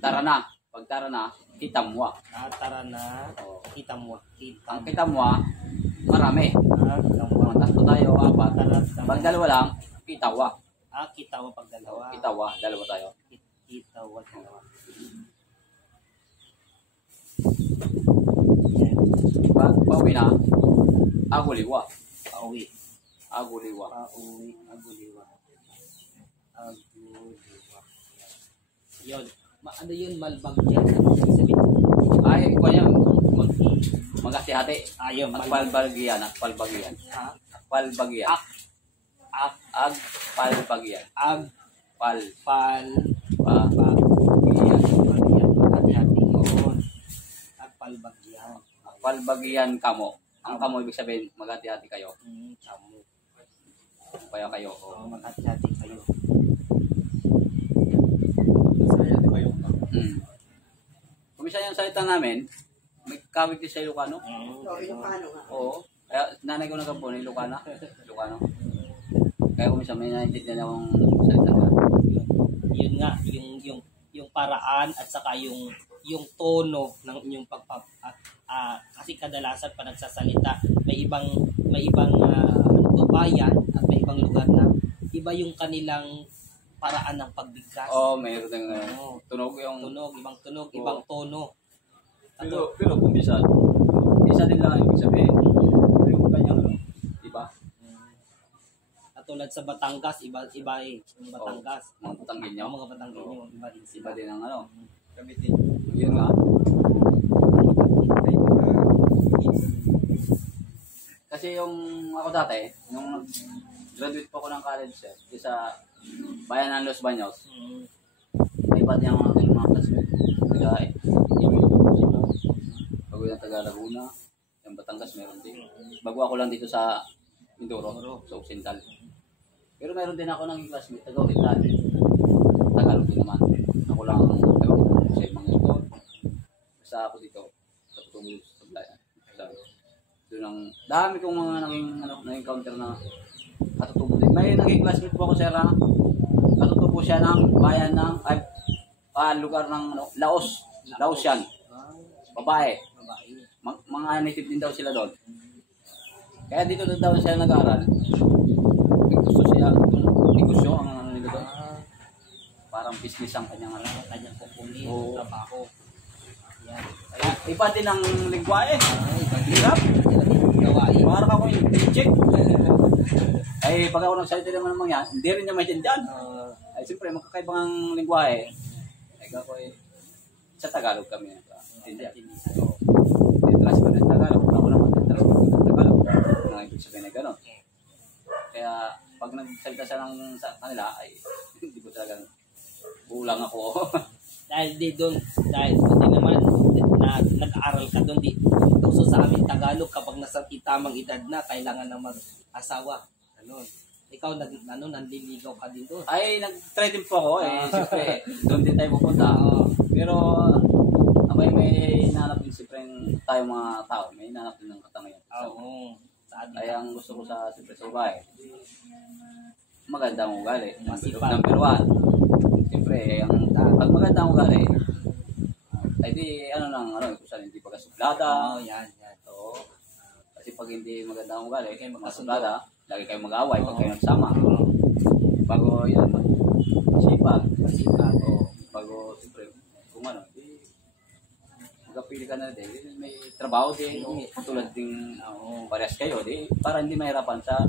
Tara na. Pag tara na, kitamwa. Tara na, Oh. kitamwa. Ang kitamwa, marami. Kitamwa. Kung tatlo tayo, apat. Tara, Pag dalawa lang, kitawa. kitawa pag dalawa. Kitawa, dalawa tayo. Kitawa, dalawa. Pag pauwi na, aguliwa. Pauwi. Aguliwa. Pauwi, aguliwa. Aguliwa. Yun. Ano yun, malbagyan? Ay, ikaw yan. Magkasihati. Ayun, Akpalbagian. Akpalbagian. Akpalbagian. Agpalbagian. Agpalbagian. Agpalbagian. Akpalbagian kamo. Ang kamo ibig sabihin, maghati-hati kayo. Kamo. Kaya kayo. Maghati-hati kayo. Kumisa yung salita namin, may kawig din sa Ilocano. Ilocano nga. Oo. Kaya nanay ko nagkampo ng Ilocano. Kaya kumisa may naintindihan akong salita na. Yun nga, yung paraan at saka yung tono ng inyong kasi kadalasan pa nagsasalita, may ibang bayan at may ibang lugar na iba yung kanilang paraan ng pagbigkas. Mayroon ng tunog yung... Ibang tunog, ibang tono. Pero kung isa din lang ibig sabihin. Pero yung kanyang iba. Katulad sa Batangas, iba eh. Yung Batangas. Mga Batanggenyo. Mga Batanggenyo, iba din sila. Iba din ang ano. Kami din. Yun nga. Kasi yung ako dati, nung graduate po ako ng college sa bayan ng Los Baños, may iba din ang mga classmates. Bago yung taga Laguna, yung Batangas meron din. Bago ako lang dito sa Mindoro, sa Occidental. Pero meron din ako ng classmate, taga Occidental. Tagalog din naman. Ako lang sa mga ito. Basta ako dito, sa Putubo, sa Blayan. Doon ang dami kong mga na-encounter na katutubo din. May naging classmate po ako sir na katutubo siya ng bayan ng lugar ng Laos. Laos yan. Babae. Mga native din daw sila doon. Kaya dito daw siya nag-aaral. Gusto siya, negosyo ang ano nila doon. Parang business ang kanyang kukunin, trabaho. Yan. Kaya iba din ang lingwahe. Hirap. Gawain. Parang ako yung check. Ay, pag ako nagsalita naman ng mga yan, hindi rin niya maintindihan. Ay, siyempre, magkakaibang ang lingwahe. Ay, ako sa Tagalog kami. Intindihan. Tras ko ng Tagalog. Ako naman ng Tagalog. Mga ibig sabihin na gano'n. Kaya, pag nagsalita siya sa kanila, ay, hindi ko talagang kulang ako. Dahil hindi naman nag-aaral ka doon, gusto sa amin Tagalog kapag nasa tamang edad na kailangan na mag-asawa. Ano? Ikaw nanliligaw ka din doon. Ay, nag-try din po ako siyempre, doon din tayo pupunta. Pero may hinanap din siyempre tayo mga tao, may hinanap din ng katangayan. Oo. Ay ang gusto ko sa siyempre sa babae, maganda ang ugali. Masipag. Number 1. Siyempre, pag maganda ang ugali, ay di, kung saan hindi pagkasuplada. Yan. Oo. Kasi pag hindi maganda ang ugali, kayo magkasuplada, lagi kayo mag-away pag kayo nagsama. Bago yan, masipag. Oo. Bago, siyempre, kung di, magkapili ka na din, may trabaho din, tulad din, parehas kayo, di, para hindi mahirapan sa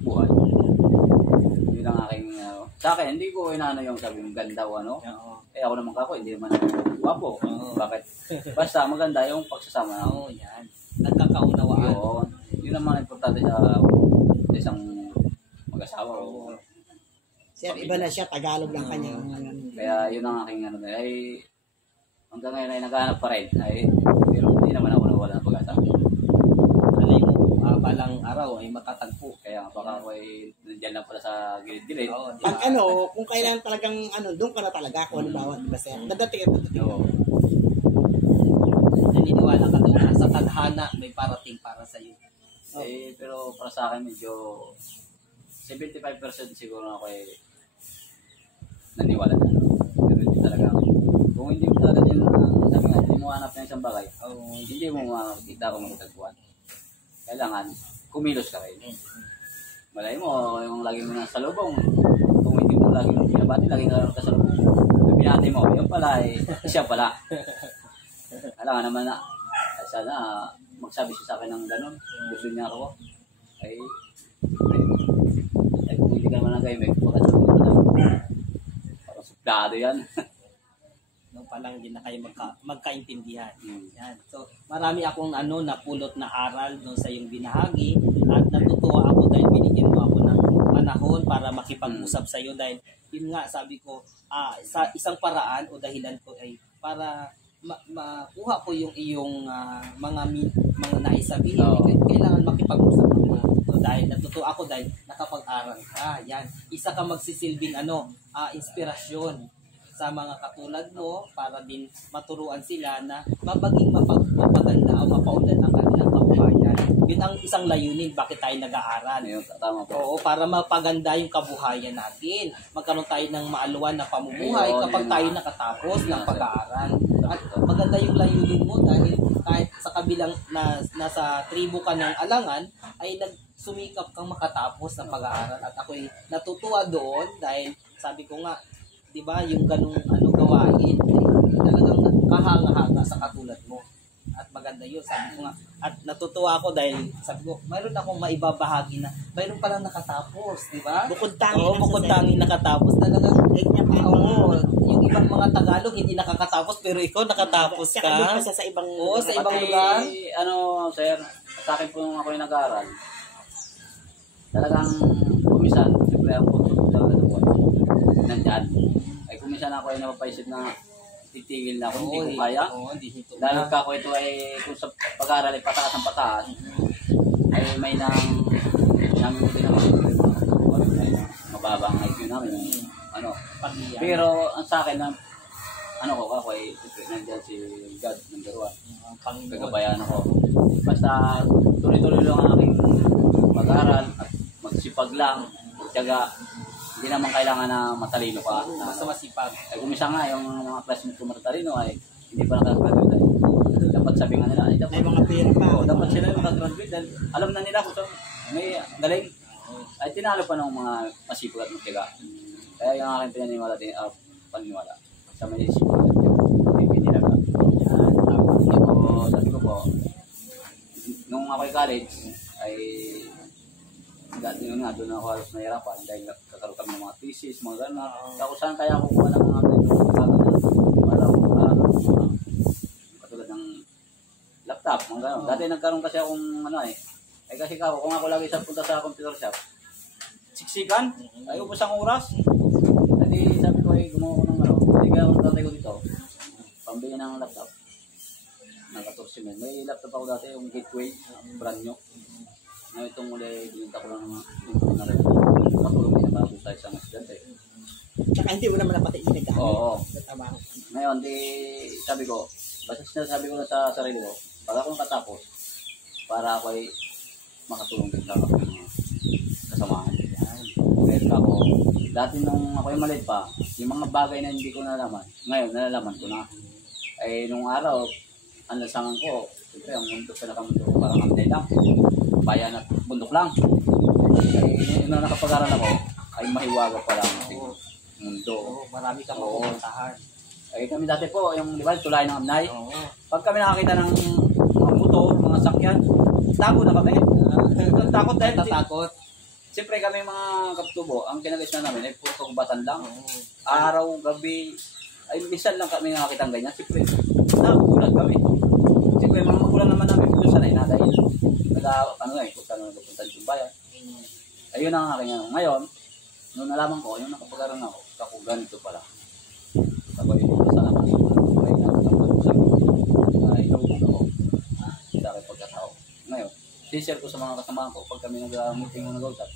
buhay. Yun ang aking, sa akin, hindi ko yung sabi mong ganda o ako naman hindi naman guwapo. Bakit? Basta maganda yung pagsasama. Yan. Nagkakaunawaan. Yun ang mga importante sa isang mag-asawa. Sir, iba na siya, Tagalog lang kanya. Kaya yun ang aking ay hanggang ngayon ay naghahanap pa rin. Pero hindi naman ako nawala ng pag-asa. Alay mo, balang araw ay makatagpo. Kaya baka ako ay nandiyan lang pala sa gilid-gilid. Pag kung kailan talagang doon ka na talaga kung halimbawa, diba sir? Dadating. Naniniwala ka doon sa tadhana may parating para sa iyo. Pero para sa akin medyo 75% siguro ako ay naniwala na. Pero hindi talaga. Kung hindi mo talaga hindi mo hanap ng isang bagay, hindi mo makikita kung magtagpuan. Kailangan kumilos ka rin. Malay mo, yung lagi mo nasa lubong, kung hindi mo lagi mo pinabati, lagi ka lang sa lubong. Pinati mo, yung pala siya pala. Alam naman na, sana magsabi siya sa akin ng gano'n. Gusto niya ako. Ay kung hindi ka naman nag-aimig, makasabi mo na. Parang suplado yan. Nung palang hindi na kayo magkaintindihan. Yan. So, marami akong napulot na aral doon sa iyong binahagi at natutuwa ako dahil binigyan mo ako ng panahon para makipag-usap sa iyo dahil yun nga sabi ko, sa isang paraan o dahilan ko ay para makuha ko yung iyong mga naisabihin. Kailangan makipag-usap ako. So, dahil natutuwa ako dahil nakapag-aral ka. Yan. Isa ka magsisilbing inspirasyon sa mga katulad mo para din maturuan sila na mapaging mapaganda o mapaunlad ang kanilang kabuhayan. Yun ang isang layunin bakit tayo nag-aaral. Tama po. Oo, para mapaganda yung kabuhayan natin. Magkaroon tayo ng maaluan na pamumuhay kapag tayo nakatapos ng pag-aaral. At maganda yung layunin mo dahil kahit sa kabilang nasa tribo ka ng alangan ay nagsumikap kang makatapos ng pag-aaral. At ako'y natutuwa doon dahil sabi ko nga, di ba, yung ganung gawain, talagang kahanga-hanga sa katulad mo. At maganda yun, sabi ko nga. At natutuwa ako dahil, sabi ko, mayroon akong maibabahagi na, mayroon palang nakatapos, di ba? Bukod tangi. Oo, bukod tangi nakatapos. Talagang, yung ibang mga Tagalog, hindi nakakatapos, pero ikaw nakatapos ka. Kaya doon sa ibang sa ibang lugar. Sir, sa akin po nung ako yung nag-aaral, talagang kumisan, siyempre ang punto ko sa nandyan. Ay kumisan ako ay napapaisip na titigil na ako, hindi ko kaya. Lalo ka ako ito ay kung sa pag-aaral ay pataas ang pataas, ay may namin ko din naman mababa ang IQ namin. Pero ang sa akin ako ay nandyan si God, number 1. Kagabayan ako. Basta tuloy-tuloy lang ang aking pag-aaral at magsipag lang, magtiyaga. Hindi naman kailangan na matalino ka. Basta masipag. Kung isa nga, yung mga classmates ko matalino ay hindi pa nakagraduate. Dapat sabi nga nila, may mga pera pa. Dapat sila yung nakagraduate dahil alam na nila kung may galing. Ay tinalo pa ng mga masipag at magtiyaga. Kaya yung aking paniniwala sa may sipag at piniraga. Sabi ko po, nung ako'y college, ay dati yun nga, doon ako halos nahirapan dahil kakaroon kami ng mga thesis, mga gano'n. Kaya saan kaya ako kuha ng mga katulad ng laptop, mga gano'n. Dati nagkaroon kasi akong kasi kung ako lagi sa punta sa computer shop, siksikan, ay upos ang oras. Kasi sabi ko ay gumawa ko ng hindi kaya akong tatay ko dito, pambili ng laptop. Ng 14 mil. May laptop ako dati, yung Gateway, brand new. Ngayon itong muli, binita ko lang na rin. Matulong din naman ako sa isang estudyante. Tsaka hindi mo naman napatay ginagano. Oo. Ngayon, sabi ko, basta sinasabi ko na sa sarili ko, pag ako nakatapos, para ako ay makatulong din sa mga kasamahan. Pero ako, dati nung ako yung maliit pa, yung mga bagay na hindi ko nalaman, ngayon nalalaman ko na. Ay nung araw, ang lasangan ko, siyempre ang mundo pinakamundo ko parang amday lang. Bayan at bundok lang. Ay nung nakapag-aral ako, ay mahiwaga pa lang ang mundo. Oo, marami kang mapupuntahan. Ay kami dati po, yung di ba, tulay ng amnay. Pag kami nakakita ng mga motor, mga sakyan, tago na kami. Takot dahil Natatakot. siyempre kami mga kaptubo, ang kinagaisna namin ay puro kagubatan lang. Araw, gabi, ay minsan lang kami nakakita ng ganyan. Siyempre, nakukulat kami. Siyempre, mga magulang naman namin kung sanay na dahil kung saan nagpunta yung bayan. Ayun ang aking ano. Ngayon, nung nalaman ko, yung nakapag-aral ako, ako ganito pala. Tapos ito sa salamat ko. Ay nakapag-usap ko. Ay nauuna ko. Sa aking pagkatao. Ngayon, share ko sa mga kasamahan ko pag kami nag-meeting o nag-usap.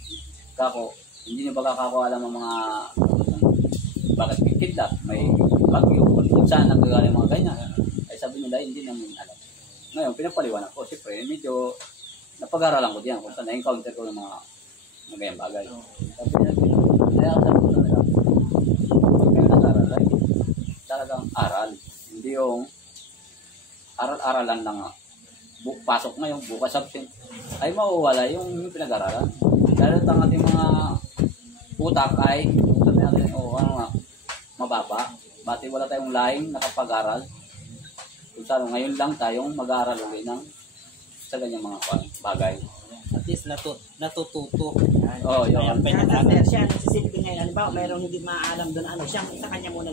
Kako, hindi nyo ba kako alam ang mga bakit kikidlap, may bagyo, kung saan nagagaling mga ganyan. Ay sabi nila, hindi namin alam. Ngayon, pinapaliwanag ko. Siyempre, medyo napag-aralan ko diyan kung saan na-encounter ko ng mga ganyang bagay. Sabi nila, kaya ako sabi ko sa nila, pag kayo nag-aral ay talagang aral. Hindi yung aral-aralan lang pasok ngayon, bukas absent, ay mauwala yung pinag-aralan. Dahil ang ating mga utak ay, sabi natin, mababa. Bati wala tayong lahing nakapag-aral. Kung saan ngayon lang tayong mag-aaral ulit ng sa ganyang mga bagay. At least natututo. Oo, yun. Kaya sir, siya nagsisilbi ngayon. Ano ba, mayroong hindi maalam doon. Ano, siya sa kanya muna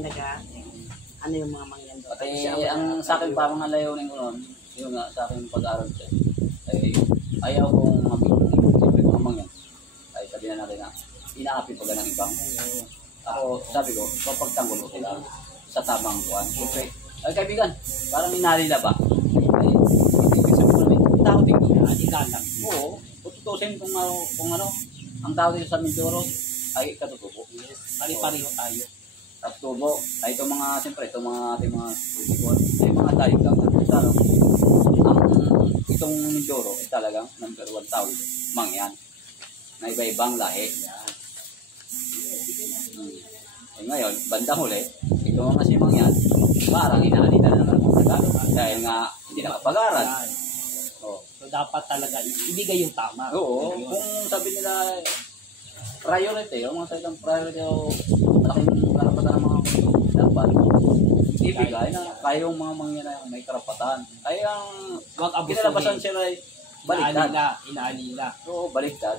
ano yung mga mangyan doon. Pati ang sa akin pa mga layunin ko noon, yung nga sa akin pag-aaral siya, ay ayaw kong siyempre mga mangyan. Ay sabi na natin na inaapi pa ng ibang. Ako, sabi ko, papagtanggol ko sila sa tamang buwan. Siyempre, ay kaibigan, parang inalila ba? Ay, ibig sabihin ko namin, tao din ko. Igalang. Oo, tutusin kung ano, ang tao dito sa Mindoro ay katutubo. Yes. Pari-pareho tayo. Tapos tubo, ay itong mga, siyempre, itong mga ating mga politikon, ay mga tayo lang. Sana, itong Mindoro ay talagang number 1 tao dito, mangyan, na iba-ibang lahi. Eh ngayon, bandang huli, itong mga simang yan, parang inaalita na naman ng Tagalog. Dahil nga, hindi nakapag-aral. Oh. So dapat talaga ibigay yung tama. Oo, kung sabi nila, priority, yung mga salitang priority o malaking karapatan ng mga mundo, dapat ibigay na kayong mga mangyan may karapatan. Ay ang kinalabasan sila ay baliktad. Inaalila. Oo, baliktad.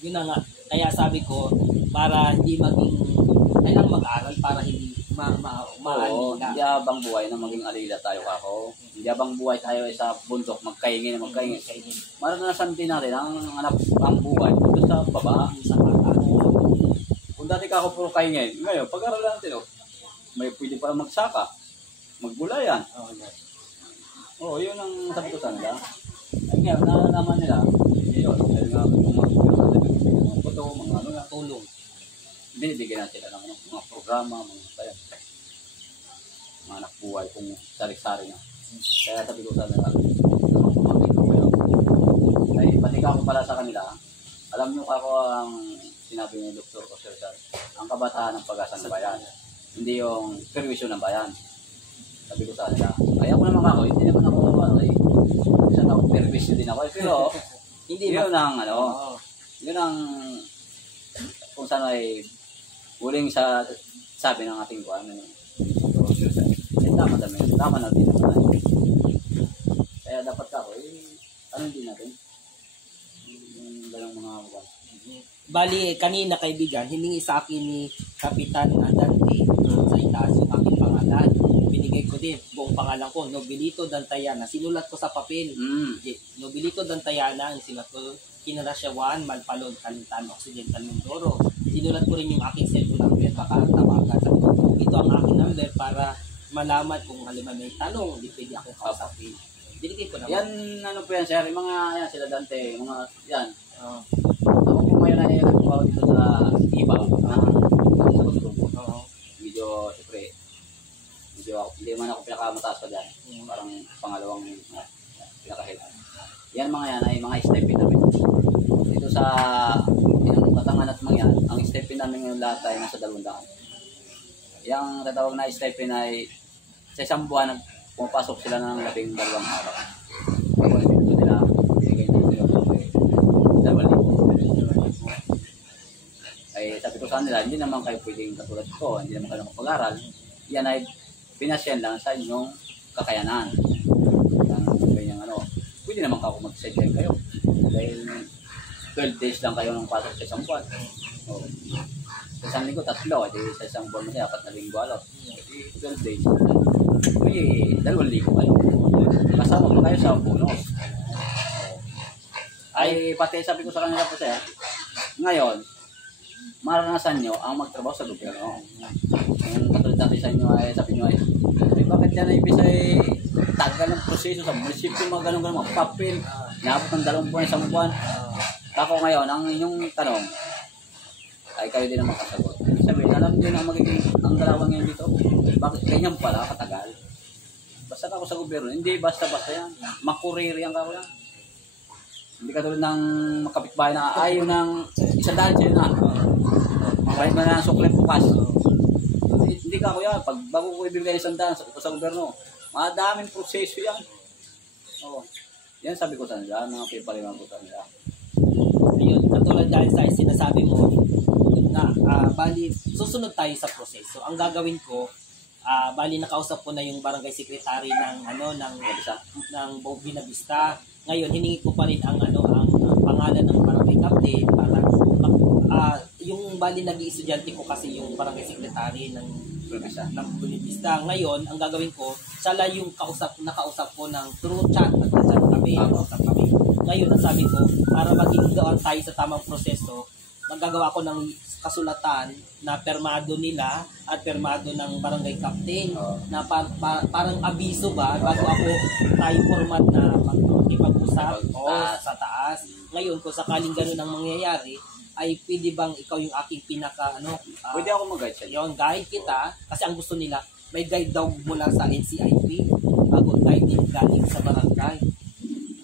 Yun na nga. Kaya sabi ko, para hindi maging, kailangan mag-aral para hindi Oo, hindi habang buhay na maging alila tayo kako. Hindi habang buhay tayo ay sa bundok, magkaingin na magkaingin. Maranasan din natin ang anak ang buhay dito sa baba, sa bata. Kung dati kako puro kaingin, ngayon, pag-aralan natin, may pwede para magsaka, magbulayan. Oo, yun ang sabi ko sa nila. Ay ngayon, nalalaman nila, yun, dahil nga mga puto, mga tulong. Binibigyan natin sila ng mga programa, mga anak buhay kung sari-sari na. Kaya sabi ko sa nila, ay patika ko pala sa kanila, alam nyo ako ang sinabi ni Dr. Osersan, ang kabataan ng pag-asa ng bayan, hindi yung perwisyo ng bayan. Sabi ko sa nila, kaya ko naman ako, hindi naman ako, isang ako perwisyo din ako, pero hindi yun ang, yun ang, kung saan ay, huling sa sabi ng ating kuwan, tama na din. Kaya dapat ako, ano din natin? Yung ganang mga kuwan. Bali, kanina kaibigan, hiningi sa akin ni Kapitan Dante sa itaas yung aking pangalan. Binigay ko din, buong pangalan ko, Nobilito Dantayana. Sinulat ko sa papel. Nobilito Dantayana, ang sinulat ko, Kinarasyawan, Malpalod, Kalintan, Occidental, Mindoro. Sinulat ko rin yung aking cellphone number, baka tawagan. Ito ang aking number para malaman kung halimbawa may tanong, hindi pwede akong kausapin. Binigay ko naman. Yan, ano po yan, sir, yung mga, yan, sila Dante, mga, yan. Ako po ngayon ay nagpapaw dito sa ibaw, sa Kutubo. Medyo, siyempre, hindi man ako pinakamataas pa dyan. Parang pangalawang pinakahit. Yan mga yan ay mga step namin. yung Batangan at Mangyan, ang stipend namin ngayon lahat ay nasa 200. Yung tatawag na stipend ay sa isang buwan pumapasok sila ng 12 araw. Tapos ito nila, bigay nila ay sabi ko sa nila, hindi naman kayo pwedeng katulad ko, hindi naman kayo makapag-aral. Yan ay pinasyan lang sa inyong kakayanan. Yung pwede naman ako mag-sideline kayo. Dahil 12 days lang kayo nang pasok sa isang buwan. So, sa isang linggo, 3. Sa isang buwan mo siya, 4 na linggo alos. 12 days. Pwede, 2,000 kayo. Kasama mo kayo sa bonus. Ay, pati sabi ko sa kanila po sir, ngayon, maranasan nyo ang magtrabaho sa gobyerno. Yung katulad natin sa inyo ay, sabi nyo ay, bakit yan ay ibig ay tagal ng proseso sa munisipyo, mga ganun-ganun, mga papel, naabot ng 2 buwan, 1 buwan. Ako ngayon, ang inyong tanong, ay kayo din ang makasagot. Sabihin, alam nyo na magiging ang galawang ngayon dito, bakit ganyan pala katagal? Basta ako sa gobyerno, hindi basta-basta yan, makuriri ang kako yan. Hindi katulad ng makapitbahay na ayaw ng 100 sila na. Kahit mo na ng suklet bukas. Hindi ka kuya, pag bago ko ibigay 100 sa gobyerno, madaming proseso yan. Oo. Yan sabi ko sa nila, mga pipaliman ko sa nila. Ayun, katulad dahil sa sinasabi mo, na bali, susunod tayo sa proseso. Ang gagawin ko, bali nakausap ko na yung barangay secretary ng Binavista. Ngayon hiningi ko pa rin ang ang pangalan ng barangay captain para yung bali nag-estudyante ko kasi yung barangay secretary ng Binavista. Ngayon ang gagawin ko, sala yung nakausap ko ng through chat, nag-chat kami, nakausap kami. Ngayon ang sabi ko, para maging doon tayo sa tamang proseso, magagawa ko ng kasulatan na permado nila at permado ng barangay captain na parang abiso ba bago ako tayo format na makipag-usap sa taas. Ngayon kung sakaling gano'n ang mangyayari ay pwede bang ikaw yung aking pinaka pwede ako mag-guide sa iyo. Guide kita kasi ang gusto nila may guide daw mula sa NCIP bago guide din galing sa barangay.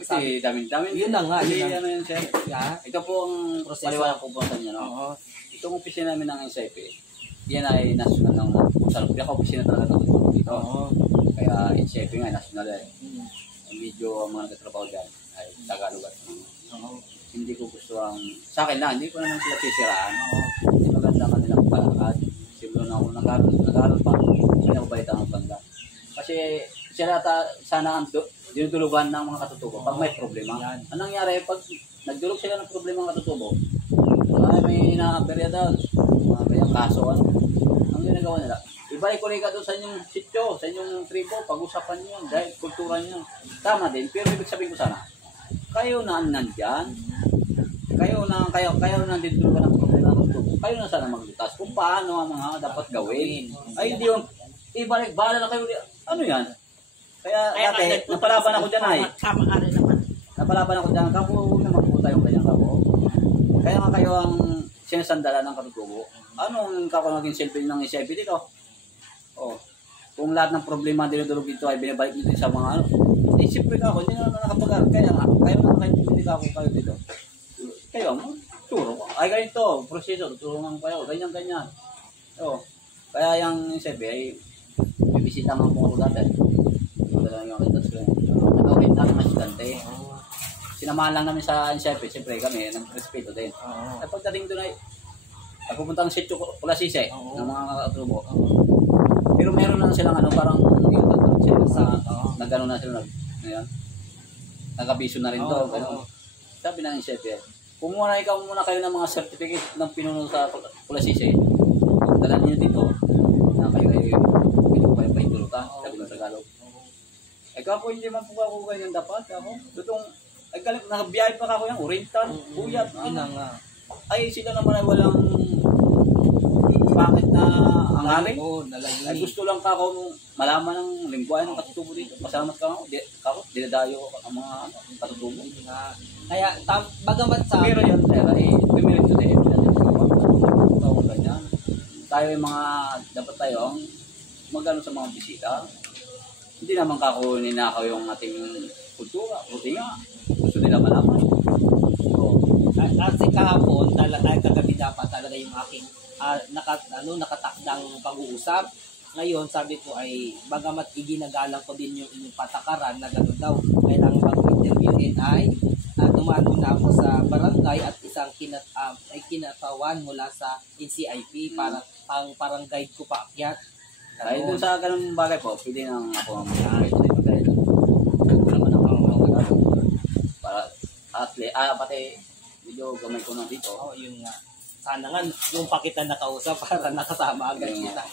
Kasi daming-daming. Yun na nga. Yun, sir. Yeah. Ito po ang paliwanag ko po sa inyo. No? Itong opisina namin ng NCIP, yan ay national ng opisina talaga dito. Kaya NCIP nga, national eh. Medyo ang mga nagtatrabaho dyan ay Tagalog at hindi ko gusto ang, sa akin lang, hindi ko naman sila sisiraan. Hindi maganda kanilang palakad. Simula na ako nag-aaral pa, hindi ako balita ng banda. Kasi sila sana ang dinutulugan ng mga katutubo pag may problema. Anong nangyari pag nagdulog sila ng problema ng katutubo? Ay may inaaberya daw. Mga kayang kaso ang ginagawa nila. Ibalik ko ka doon sa inyong sityo, sa inyong tribo, pag-usapan niyo dahil kultura niyo. Tama din, pero ibig sabihin ko sana, kayo na nandyan, kayo na dinutulugan ng problema ng katutubo, kayo na sana maglutas kung paano ang mga dapat gawin. Ay hindi yung ibalik, bahala na kayo. Ano yan? Kaya dati, napalaban ako dyan ay. Kama-ari naman. Napalaban ako dyan. Kako naman po tayong kanyang kako. Kaya nga kayo ang sinasandala ng katutubo. Anong kako naging silbi ng NCIP dito? Kung lahat ng problema dinudulog dito ay binabalik nyo din sa mga siyempre kako, hindi na nakapag-aral. Kaya nga, kayo na hindi kako kayo dito. Kayo, turo ko. Ay ganito, proseso, tutulungan kayo. Ganyan-ganyan. Kaya yung NCIP ay bibisita nga po ako dati. Nakawit namin ng estudyante. Sinamahan lang namin sa NCIP. Siyempre kami, nag-respeto din. At pagdating doon ay pupunta ng sityo Kulasise ng mga katubo. Pero meron na silang parang nag-ano na sila nag-abiso na rin to. Sabi ng NCIP, kumuha muna kayo ng mga certificate ng pinuno sa Kulasise. Dala niyo dito na kayo ay pinupay-tulutan. Sabi ng Tagalog. Ako hindi man po ako ganyan dapat ako. Dutong nakabiyahe pa ako yan, Oriental, Puyat. Ay sila naman ay walang bakit na hangarin. Ay gusto lang ako malaman ng lingwahe ng katutubo dito. Pasalamat ka ako, dinadayo ang mga katutubo. Kaya bagamat sa pero yan sir, ay pimilit din. Tayo yung mga dapat tayo magano sa mga bisita. Hindi naman kako ninakaw yung ating kultura. Buti nga. Gusto nila malaman. Kasi kahapon, kagabi dapat talaga yung aking nakatakdang pag-uusap. Ngayon, sabi ko ay, bagamat iginagalang ko din yung inyong patakaran na gano'n daw, kailangan mag-interviewin ay dumano na ako sa barangay at isang kinatawan mula sa NCIP para parang guide ko pa akyat. Dahil doon sa ganung bagay po, pwede nang ako ang mag-guide sa dahil huwag naman ako mag-guide. Para pati medyo gamay ko na dito. Oo, yun nga. Sana nga yung pakita nakausap para nakasama agad kita.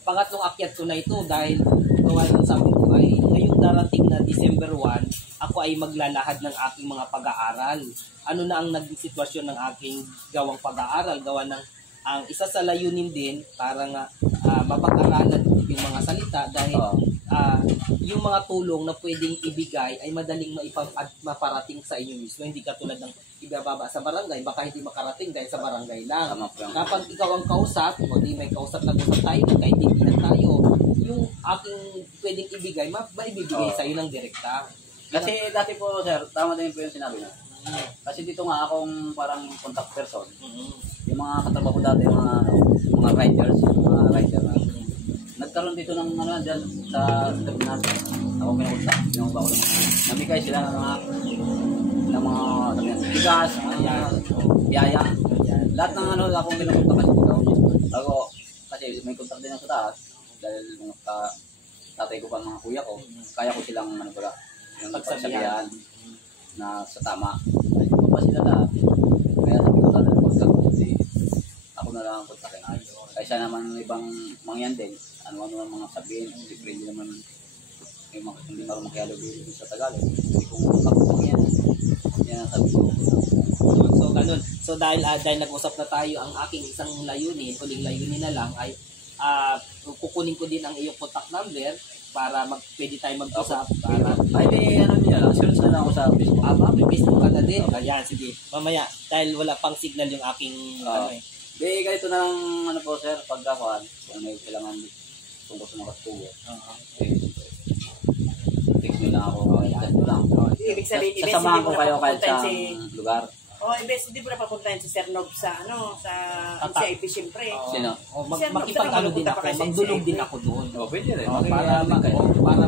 Pangatlong akyat ko na ito dahil gawa ng sabi ko ay ngayong darating na December 1, ako ay maglalahad ng aking mga pag-aaral. Ano na ang naging sitwasyon ng aking gawang pag-aaral? Gawa ng ang isa sa layunin din para nga mapag-aralan yung mga salita dahil yung mga tulong na pwedeng ibigay ay madaling maparating sa inyo mismo. Hindi katulad ng ibababa sa barangay, baka hindi makarating dahil sa barangay lang. Kapag ikaw ang kausap, o di may kausap tayo, kahit hindi lang tayo, yung aking pwedeng ibigay, maibibigay sa iyo ng direkta. Kasi dati po, sir, tama din po yung sinabi na. Kasi dito nga akong parang contact person. Yung mga katrabaho ko dati, mga riders na nagkaroon dito ng dyan sa Pilipinas. Ako pinakunta, pinukuha ko namigay sila ng mga bigas, biyaya. Lahat ng akong pinukunta kasi dito. Kasi may contact din ako sa taas. Dahil tatay ko pa mga kuya ko, kaya ko silang yung pagsabihan na sa tama. Ay, ko pa sila lahat. Kaya sabi ko sana ako na lang ang kontakin. Kaysa naman ibang mangyan din. Ano mga sabihin. Siyempre hindi naman hindi marunong Tagalog sa Tagalog. Hindi ko mangyan. Yan ang sabi ko. So ganun. So dahil nag-usap na tayo, ang aking isang layunin, huling layunin na lang ay kukunin ko din ang iyong contact number para pwede tayo mag-usap. Ay, niya lang. Search na lang ako sa Facebook. May Facebook ka na din. Ayan, sige. Mamaya, dahil wala pang signal yung aking ganito na lang, po sir, pagkakuhan, kung may kailangan tungkol sa mga kastubo. Text nyo lang ako, chat nyo lang. Ibig sabihin, sasamahan ko kayo kahit sa lugar. Hindi mo na papuntahin si Sir Nob sa NCIP siyempre. Sino? Makipag-ano din ako, magdulog din ako doon. Pwede rin. Para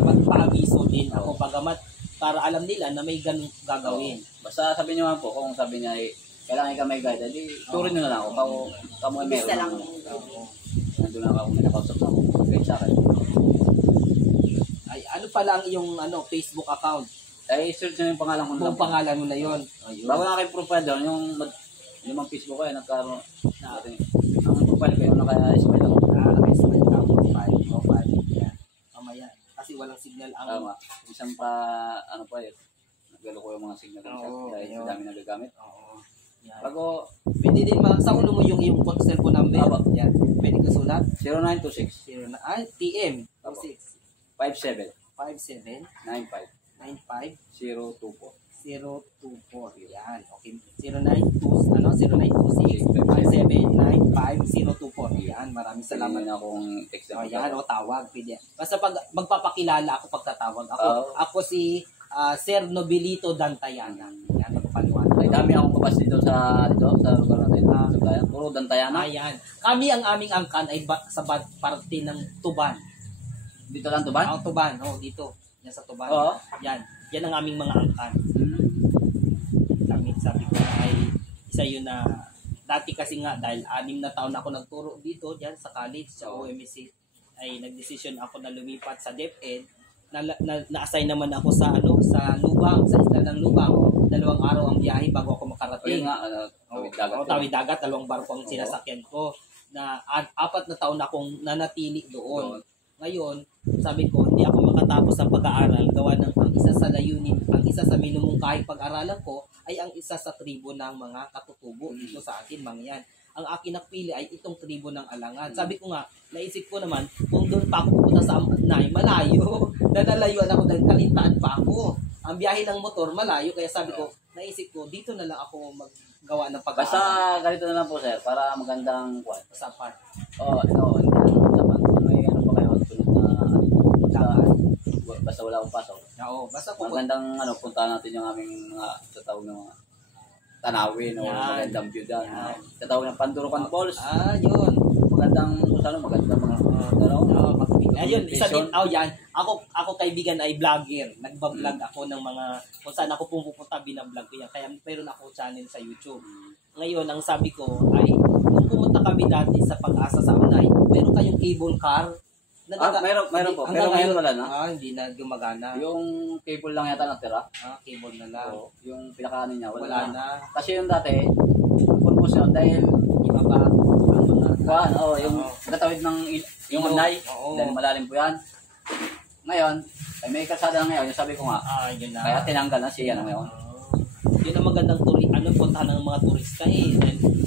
magpa-abiso din ako, para alam nila na may ganun gagawin. Basta sabi nyo po, kung sabi niya kailangan ka may guide, hindi turin nyo na lang ako. Kamo ay meron. Nandun na ako, may nakausap ako. Kahit sa akin. Ay, ano pala ang iyong Facebook account? Ay, search nyo yung pangalan ko na. Kung pangalan mo na yun. Bago na kayo profile doon, yung Facebook ko ay nagkaroon. Ang profile ko yung naka-smile ako. Naka-smile ako. Profile. Mamaya. Kasi walang signal ang... Tama. Isang nagalo ko yung mga signal ko dahil dami nagagamit. Bago, pwede din sa ulo mo yung iyong cellphone number. Yan. Pwede ko sulat. 0926 TM 57 95 024. 024. Yan. Okay. 0926 5795024. Yan. Maraming salamat. Pwede na akong text na. Yan. O tawag. Pwede. Basta magpapakilala ako pagtatawag. Ako si Sir Nobilito Dantayana. Yan. Magpapaliwanag. Ay, dami akong kabas dito sa lugar natin. Puro Dantayana. Ayan. Kami ang aming angkan ay sa parte ng Tuban. Dito lang Tuban? Ang Tuban. Dito. Yan sa Tuban. Yan. Yan ang aming mga angkan. Sabi ko na ay isa yun na dati kasi nga dahil 6 na taon ako nagturo dito diyan sa college sa OMSC ay nagdesisyon ako na lumipat sa DepEd. Na-assign naman ako sa Lubang, sa isla ng Lubang. 2 araw ang biyahe bago ako makarating. Tawid dagat, 2 barko ang sinasakyan ko. Na 4 na taon akong nanatili doon. Ngayon, sabi ko, hindi ako makatapos sa pag-aaral. Gawa ng ang isa sa layunin, ang isa sa minumungkahing pag-aralan ko ay ang isa sa tribo ng mga katutubo dito sa atin, mangyan. Ang akin napili ay itong tribo ng Alangan. Sabi ko nga, naisip ko naman, kung doon pa ako pupunta sa Amnay, malayo. Nalalayuan ako dahil kalintaan pa ako. Ang biyahe ng motor, malayo. Kaya sabi ko, naisip ko, dito na lang ako maggawa ng pag-aaral. Basta ganito na lang po, sir, para magandang kwan. Sa part. Basta wala akong pasok. Basta magandang puntahan natin yung aming mga sa tawag ng mga tanawin o Yan. magandang view dyan. Yan. Tatawag ng Pandurukan Falls. Yun. Magandang, magandang mga Ayun, isa din, yan. Ako kaibigan ay vlogger. Nagbablog ako ng mga, kung saan ako pumupunta, binablog ko yan. Kaya meron ako channel sa YouTube. Ngayon, ang sabi ko ay, nung pumunta kami dati sa Pag-asa sa Unay, meron kayong cable car. Meron po. Pero ngayon wala na. Hindi na gumagana. Yung cable lang yata natira. Cable na lang. So, yung pinakaanin niya, Wala na. Kasi yung dati, ang purpose yun, dahil Iba pa ang mga yung katawid ng yung Unay, dahil malalim po yan. Ngayon, ay may kalsada na ngayon, yung sabi ko nga, yun na. kaya tinanggal na siya na ngayon. Yun ang magandang puntahan ng mga turista eh.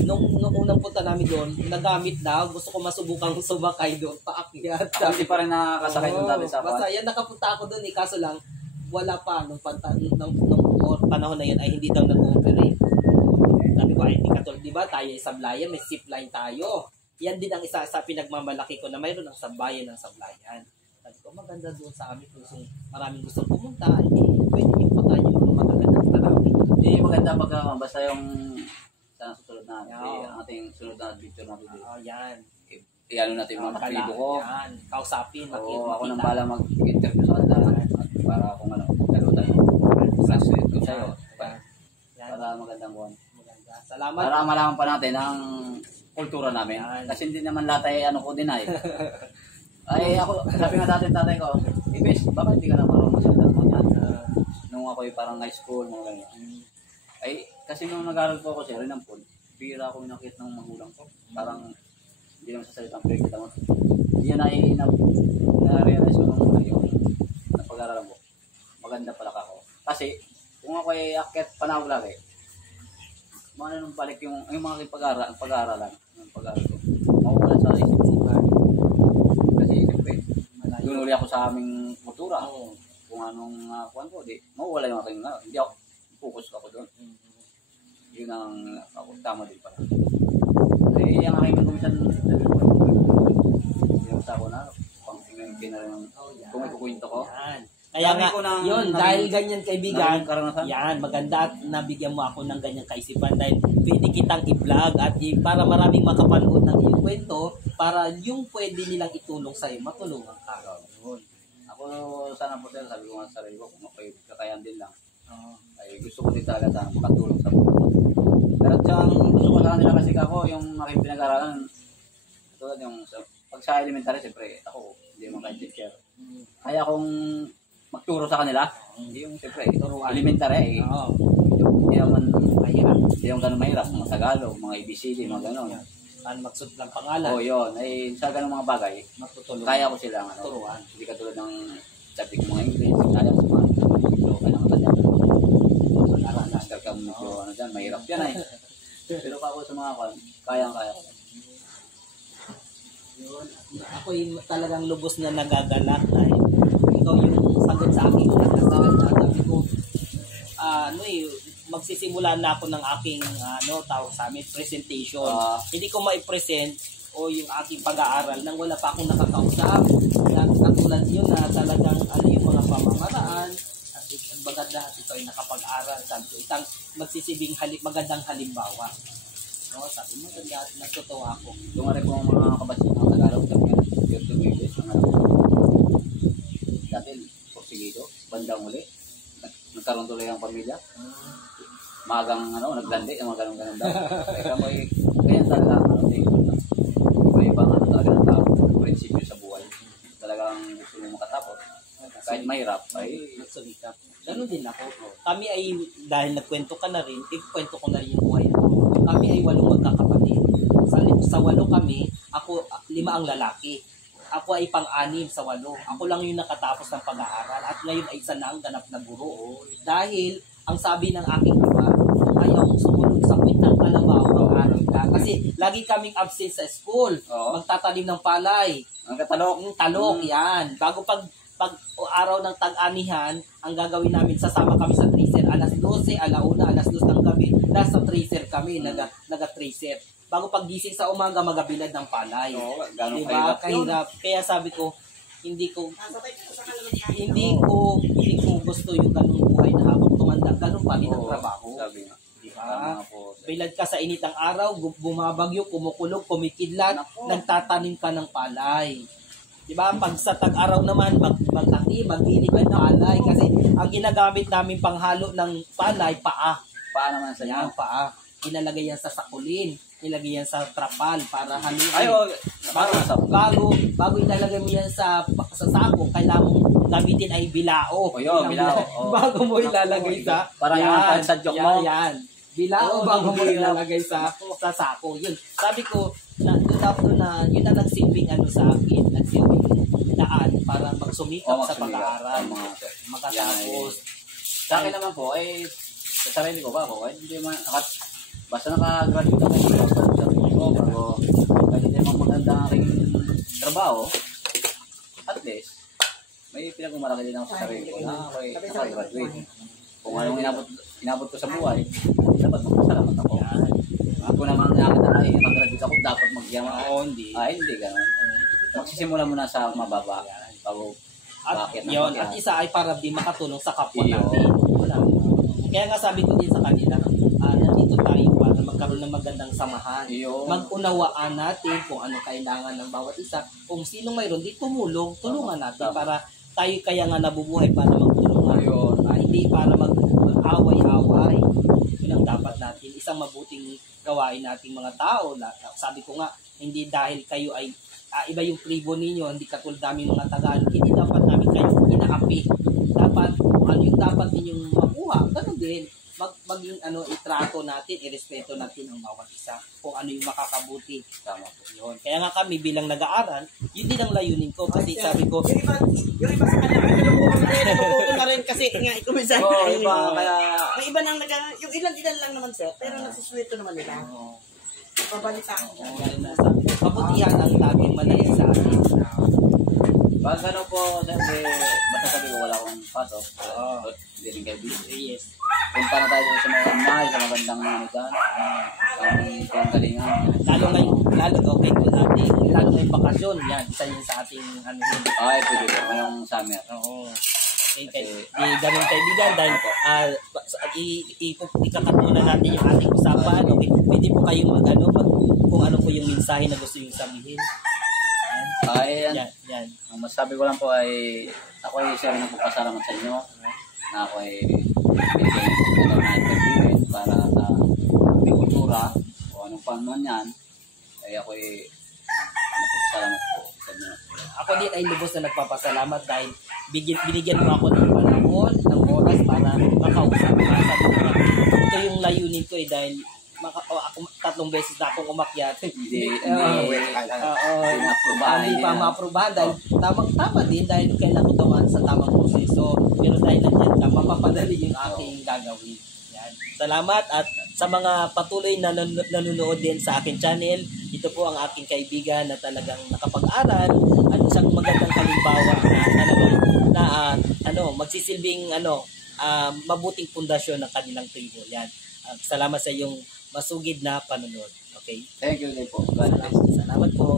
Nung unang punta namin doon, nagamit na, gusto ko masubukang sumakay doon, paakyat. Hindi pa rin nakakasakay doon dati sa basta yan, nakapunta ako doon eh, kaso lang, wala pa, nung panahon na yun ay hindi daw nag-ooperate. Sabi ko, ay hindi katulad, di ba, tayo ay Sablayan, may zipline tayo. Yan din ang isa sa pinagmamalaki ko na mayroon ng Sablayan ng Sablayan. Sabi ko, maganda doon sa amin, kung maraming gustong pumunta, pwede yung punta yung mga magagandang tanawin. Hindi maganda pag basta yung sa susunod na ang ating sunod na picture natin. Yan. Iano natin mga kaibigan ko. Yan. Kausapin. Ako nang bala mag-interview sa kanila para kung ano, magkaroon tayo. Translate ko sa'yo. Para magandang buwan. Salamat. Para malaman pa natin ang kultura namin. Kasi hindi naman lahat ay ano ko din ay. Ay ako, sabi nga dati tatay ko, Ibes, bakit hindi ka na marunong magsalita mo yan? Nung ako parang high school, mga ganyan. Ay, kasi nung nag-aaral po ako sa Rinampol, bira ako nakita ng magulang ko. Parang hindi naman sa salitang pero kita mo. Hindi yan na-realize ko nung yung napag-aaralan ko. Maganda pala ako. Kasi, kung ako ay akit panahon lagi, mga nung balik yung mga pag-aaralan, yung pag-aaral ko, mawala sa isip-isipan. Kasi, siyempre, doon uli ako sa aming kultura. Kung anong kuhan ko, mawala yung aking hindi ako, focus ako doon. Yun ang ako, tama din pala. Eh, ang aking kumisan, yung sa ako na, pang rin kung ikukwento ko. Kaya nga, yun, dahil ganyan kaibigan, yan, maganda at nabigyan mo ako ng ganyang kaisipan dahil pwede kitang i-vlog at para maraming makapanood ng iyong kwento para yung pwede nilang itulong sa'yo, matulungan ka. Ako sana po sir, sabi ko nga sa sarili ko, kung ako'y kakayan din lang. Ay gusto ko din talaga sana makatulong sa mga. Pero ang gusto ko sa kanila kasi ako, yung aking pinag-aralan, tulad yung pag sa elementary, siyempre ako, hindi naman kahit teacher. Kaya akong magturo sa kanila, yung siyempre, elementary, hindi naman mahirap. Hindi naman ganun mahirap, mga Tagalog, mga ABCD, mga gano'n. Magsud ng pangalan. Yun. Ay, sa ganung mga bagay, matutulungan. Kaya ko sila turuan. Hindi katulad ng subject mga English. Kaya ko mga ito, kaya naman tanya. Master ka mo ano dyan, mahirap yan ay. Pero ako sa mga kaya ko. Yun. Ako yung talagang lubos na nagagalak dahil ikaw yung sagot sa akin. Sabi ko, magsisimula na ako ng aking tawag sa amin, presentation. Hindi ko ma-present o yung aking pag-aaral nang wala pa akong nakakausap. Katulad yun na talagang yung mga pamamaraan at maganda at ito ay nakapag-aral. Sabi ko, isang magsisibing magandang halimbawa. No, sabi mo, natutuwa ako. Yung nga rin po mga kabatid ng mga Tagalog, sabi nga, YouTube English, dati, porsigido, bandang uli, nagkaroon tuloy ang pamilya. Magang naglandi, yung mga ganun daw. Kaya talaga, may ibang talaga ng tao, prinsipyo sa buhay. Talagang gusto mo makatapos. Kahit mahirap, ay nagsumikap. Ganun din ako. Kami ay, dahil nagkwento ka na rin, ikwento ko na rin yung buhay ko. Kami ay 8 magkakapatid. Sa 8 kami, ako 5 ang lalaki. Ako ay pang-6 sa 8. Ako lang yung nakatapos ng pag-aaral at ngayon ay isa na ang ganap na guro. Dahil, ang sabi ng aking ama, ayaw sumunod sa kwentang kalabaw mag-aral ka. Kasi lagi kaming absent sa school. Magtatanim ng palay. Ang talok. Yan. Bago pag araw ng tag-anihan, ang gagawin namin, sasama kami sa tracer. Alas 12, alauna, alas 2 ng gabi, nasa tracer kami, naga-tracer. Bago paggising sa umaga, magabilad ng palay. Diba? Kahirap. Kaya sabi ko, hindi ko gusto yung ganung buhay na habang tumanda, ganun pa rin ang trabaho. Di Tama ba? po. Sir. Bilad ka sa init ng araw, bumabagyo, kumukulog, kumikidlat, Nako. nagtatanim ka ng palay. Di ba? Pag sa tag-araw naman, magbili ka ng palay. Kasi ang ginagamit namin panghalo ng palay, paa. Paano naman sa inyo? Yan, paa. Inalagay yan sa sakulin. Ilagay yan sa trapal para haluin. Ay, paano sa Bago ilalagay mo yan sa sako, kailangan mong gamitin ay bilao. O yun, bilao. O. Bago mo ilalagay sa... Parang yung mga sa joke mo. Yan. Bilao bago mo ilalagay sa sako. Yun. Sabi ko, doon na, yun na nagsilbing ano sa akin. Nagsilbing daan para magsumikap sa pag-aaral. Makatapos. Sa akin naman po, sa sarili ko ba ako, hindi man, basta naka-graduate ako sa sarili ko, bago, kahit hindi naman maganda ang aking trabaho, at least, may pinagmamalaki din ako sa sarili ko na ako'y naka-graduate. Kung anong inabot ko sa buhay, dapat magpasalamat ako. Ako naman naka-graduate ako, dapat magyaman. Oo, hindi. Hindi ganun. Magsisimula muna sa mababa, bago bakit na yun, at isa ay para di makatulong sa kapwa natin. Kaya nga sabi ko din sa kanila, nandito tayo para magkaroon ng magandang samahan. Mag-unawaan natin kung ano kailangan ng bawat isa. Kung sinong mayroon, di tulungan natin para tayo kaya nga nabubuhay para magtulungan. Hindi para mag-away-away. Yun ang dapat natin. Isang mabuting gawain nating mga tao. Sabi ko nga, hindi dahil kayo ay iba yung tribo ninyo, hindi katulad namin mga Tagalog, hindi dapat namin kayo inaapi. Dapat, ano yung dapat ninyong makuha, ganun din. Maging itrato natin, irespeto natin ang bawat isa. Kung ano yung makakabuti. Tama po yun. Kaya nga kami bilang nag-aaral, yun din ang layunin ko. Kasi sabi ko, yung iba sa kanya, nalungkot na rin kasi nga, ikumisan na iba, kaya, may iba nang yung ilan lang naman sir, pero nagsusuwito naman nila. Pabalita ko. kabutihan ang laging manalig sa akin. pag ano po, siyempre, basta sabi ko wala akong pasok. Hindi rin kayo busy. Yes. Punta na tayo sa mga mahal, sa magandang ano dyan. Ang galingan. Lalo ngayong bakasyon, yan, isa yun sa ating yun. Pwede po, ngayong summer. Oo. Okay, di ganun kaibigan dahil ikakatunan natin yung ating usapan. Okay, pwede po kayong kung ano po yung mensahe na gusto yung sabihin. Yan. Ang masasabi ko lang po ay ako ay siya rin nagpapasalamat sa inyo na ako ay binigyan ng na para sa kultura o anong paman yan ay ako ay nagpapasalamat po sa inyo. Ako din ay lubos na nagpapasalamat dahil binigyan mo ako ng panahon, ng oras para makausap. Sabi ko nga, ito yung layunin ko dahil ako 3 beses na akong umakyat. Hindi pa ma-aprobahan dahil tamang-tama din dahil kailangan ko dumaan sa tamang proseso. Pero dahil nandiyan ka, mapapadali yung aking gagawin. Yan. Salamat at sa mga patuloy na nanonood din sa aking channel, ito po ang aking kaibigan na talagang nakapag-aral at isang magandang kalimbawa na magsisilbing mabuting pundasyon ng kanilang tribo. Yan. Salamat sa iyong masugid na panonood. Okay? Thank you din po. Salamat po.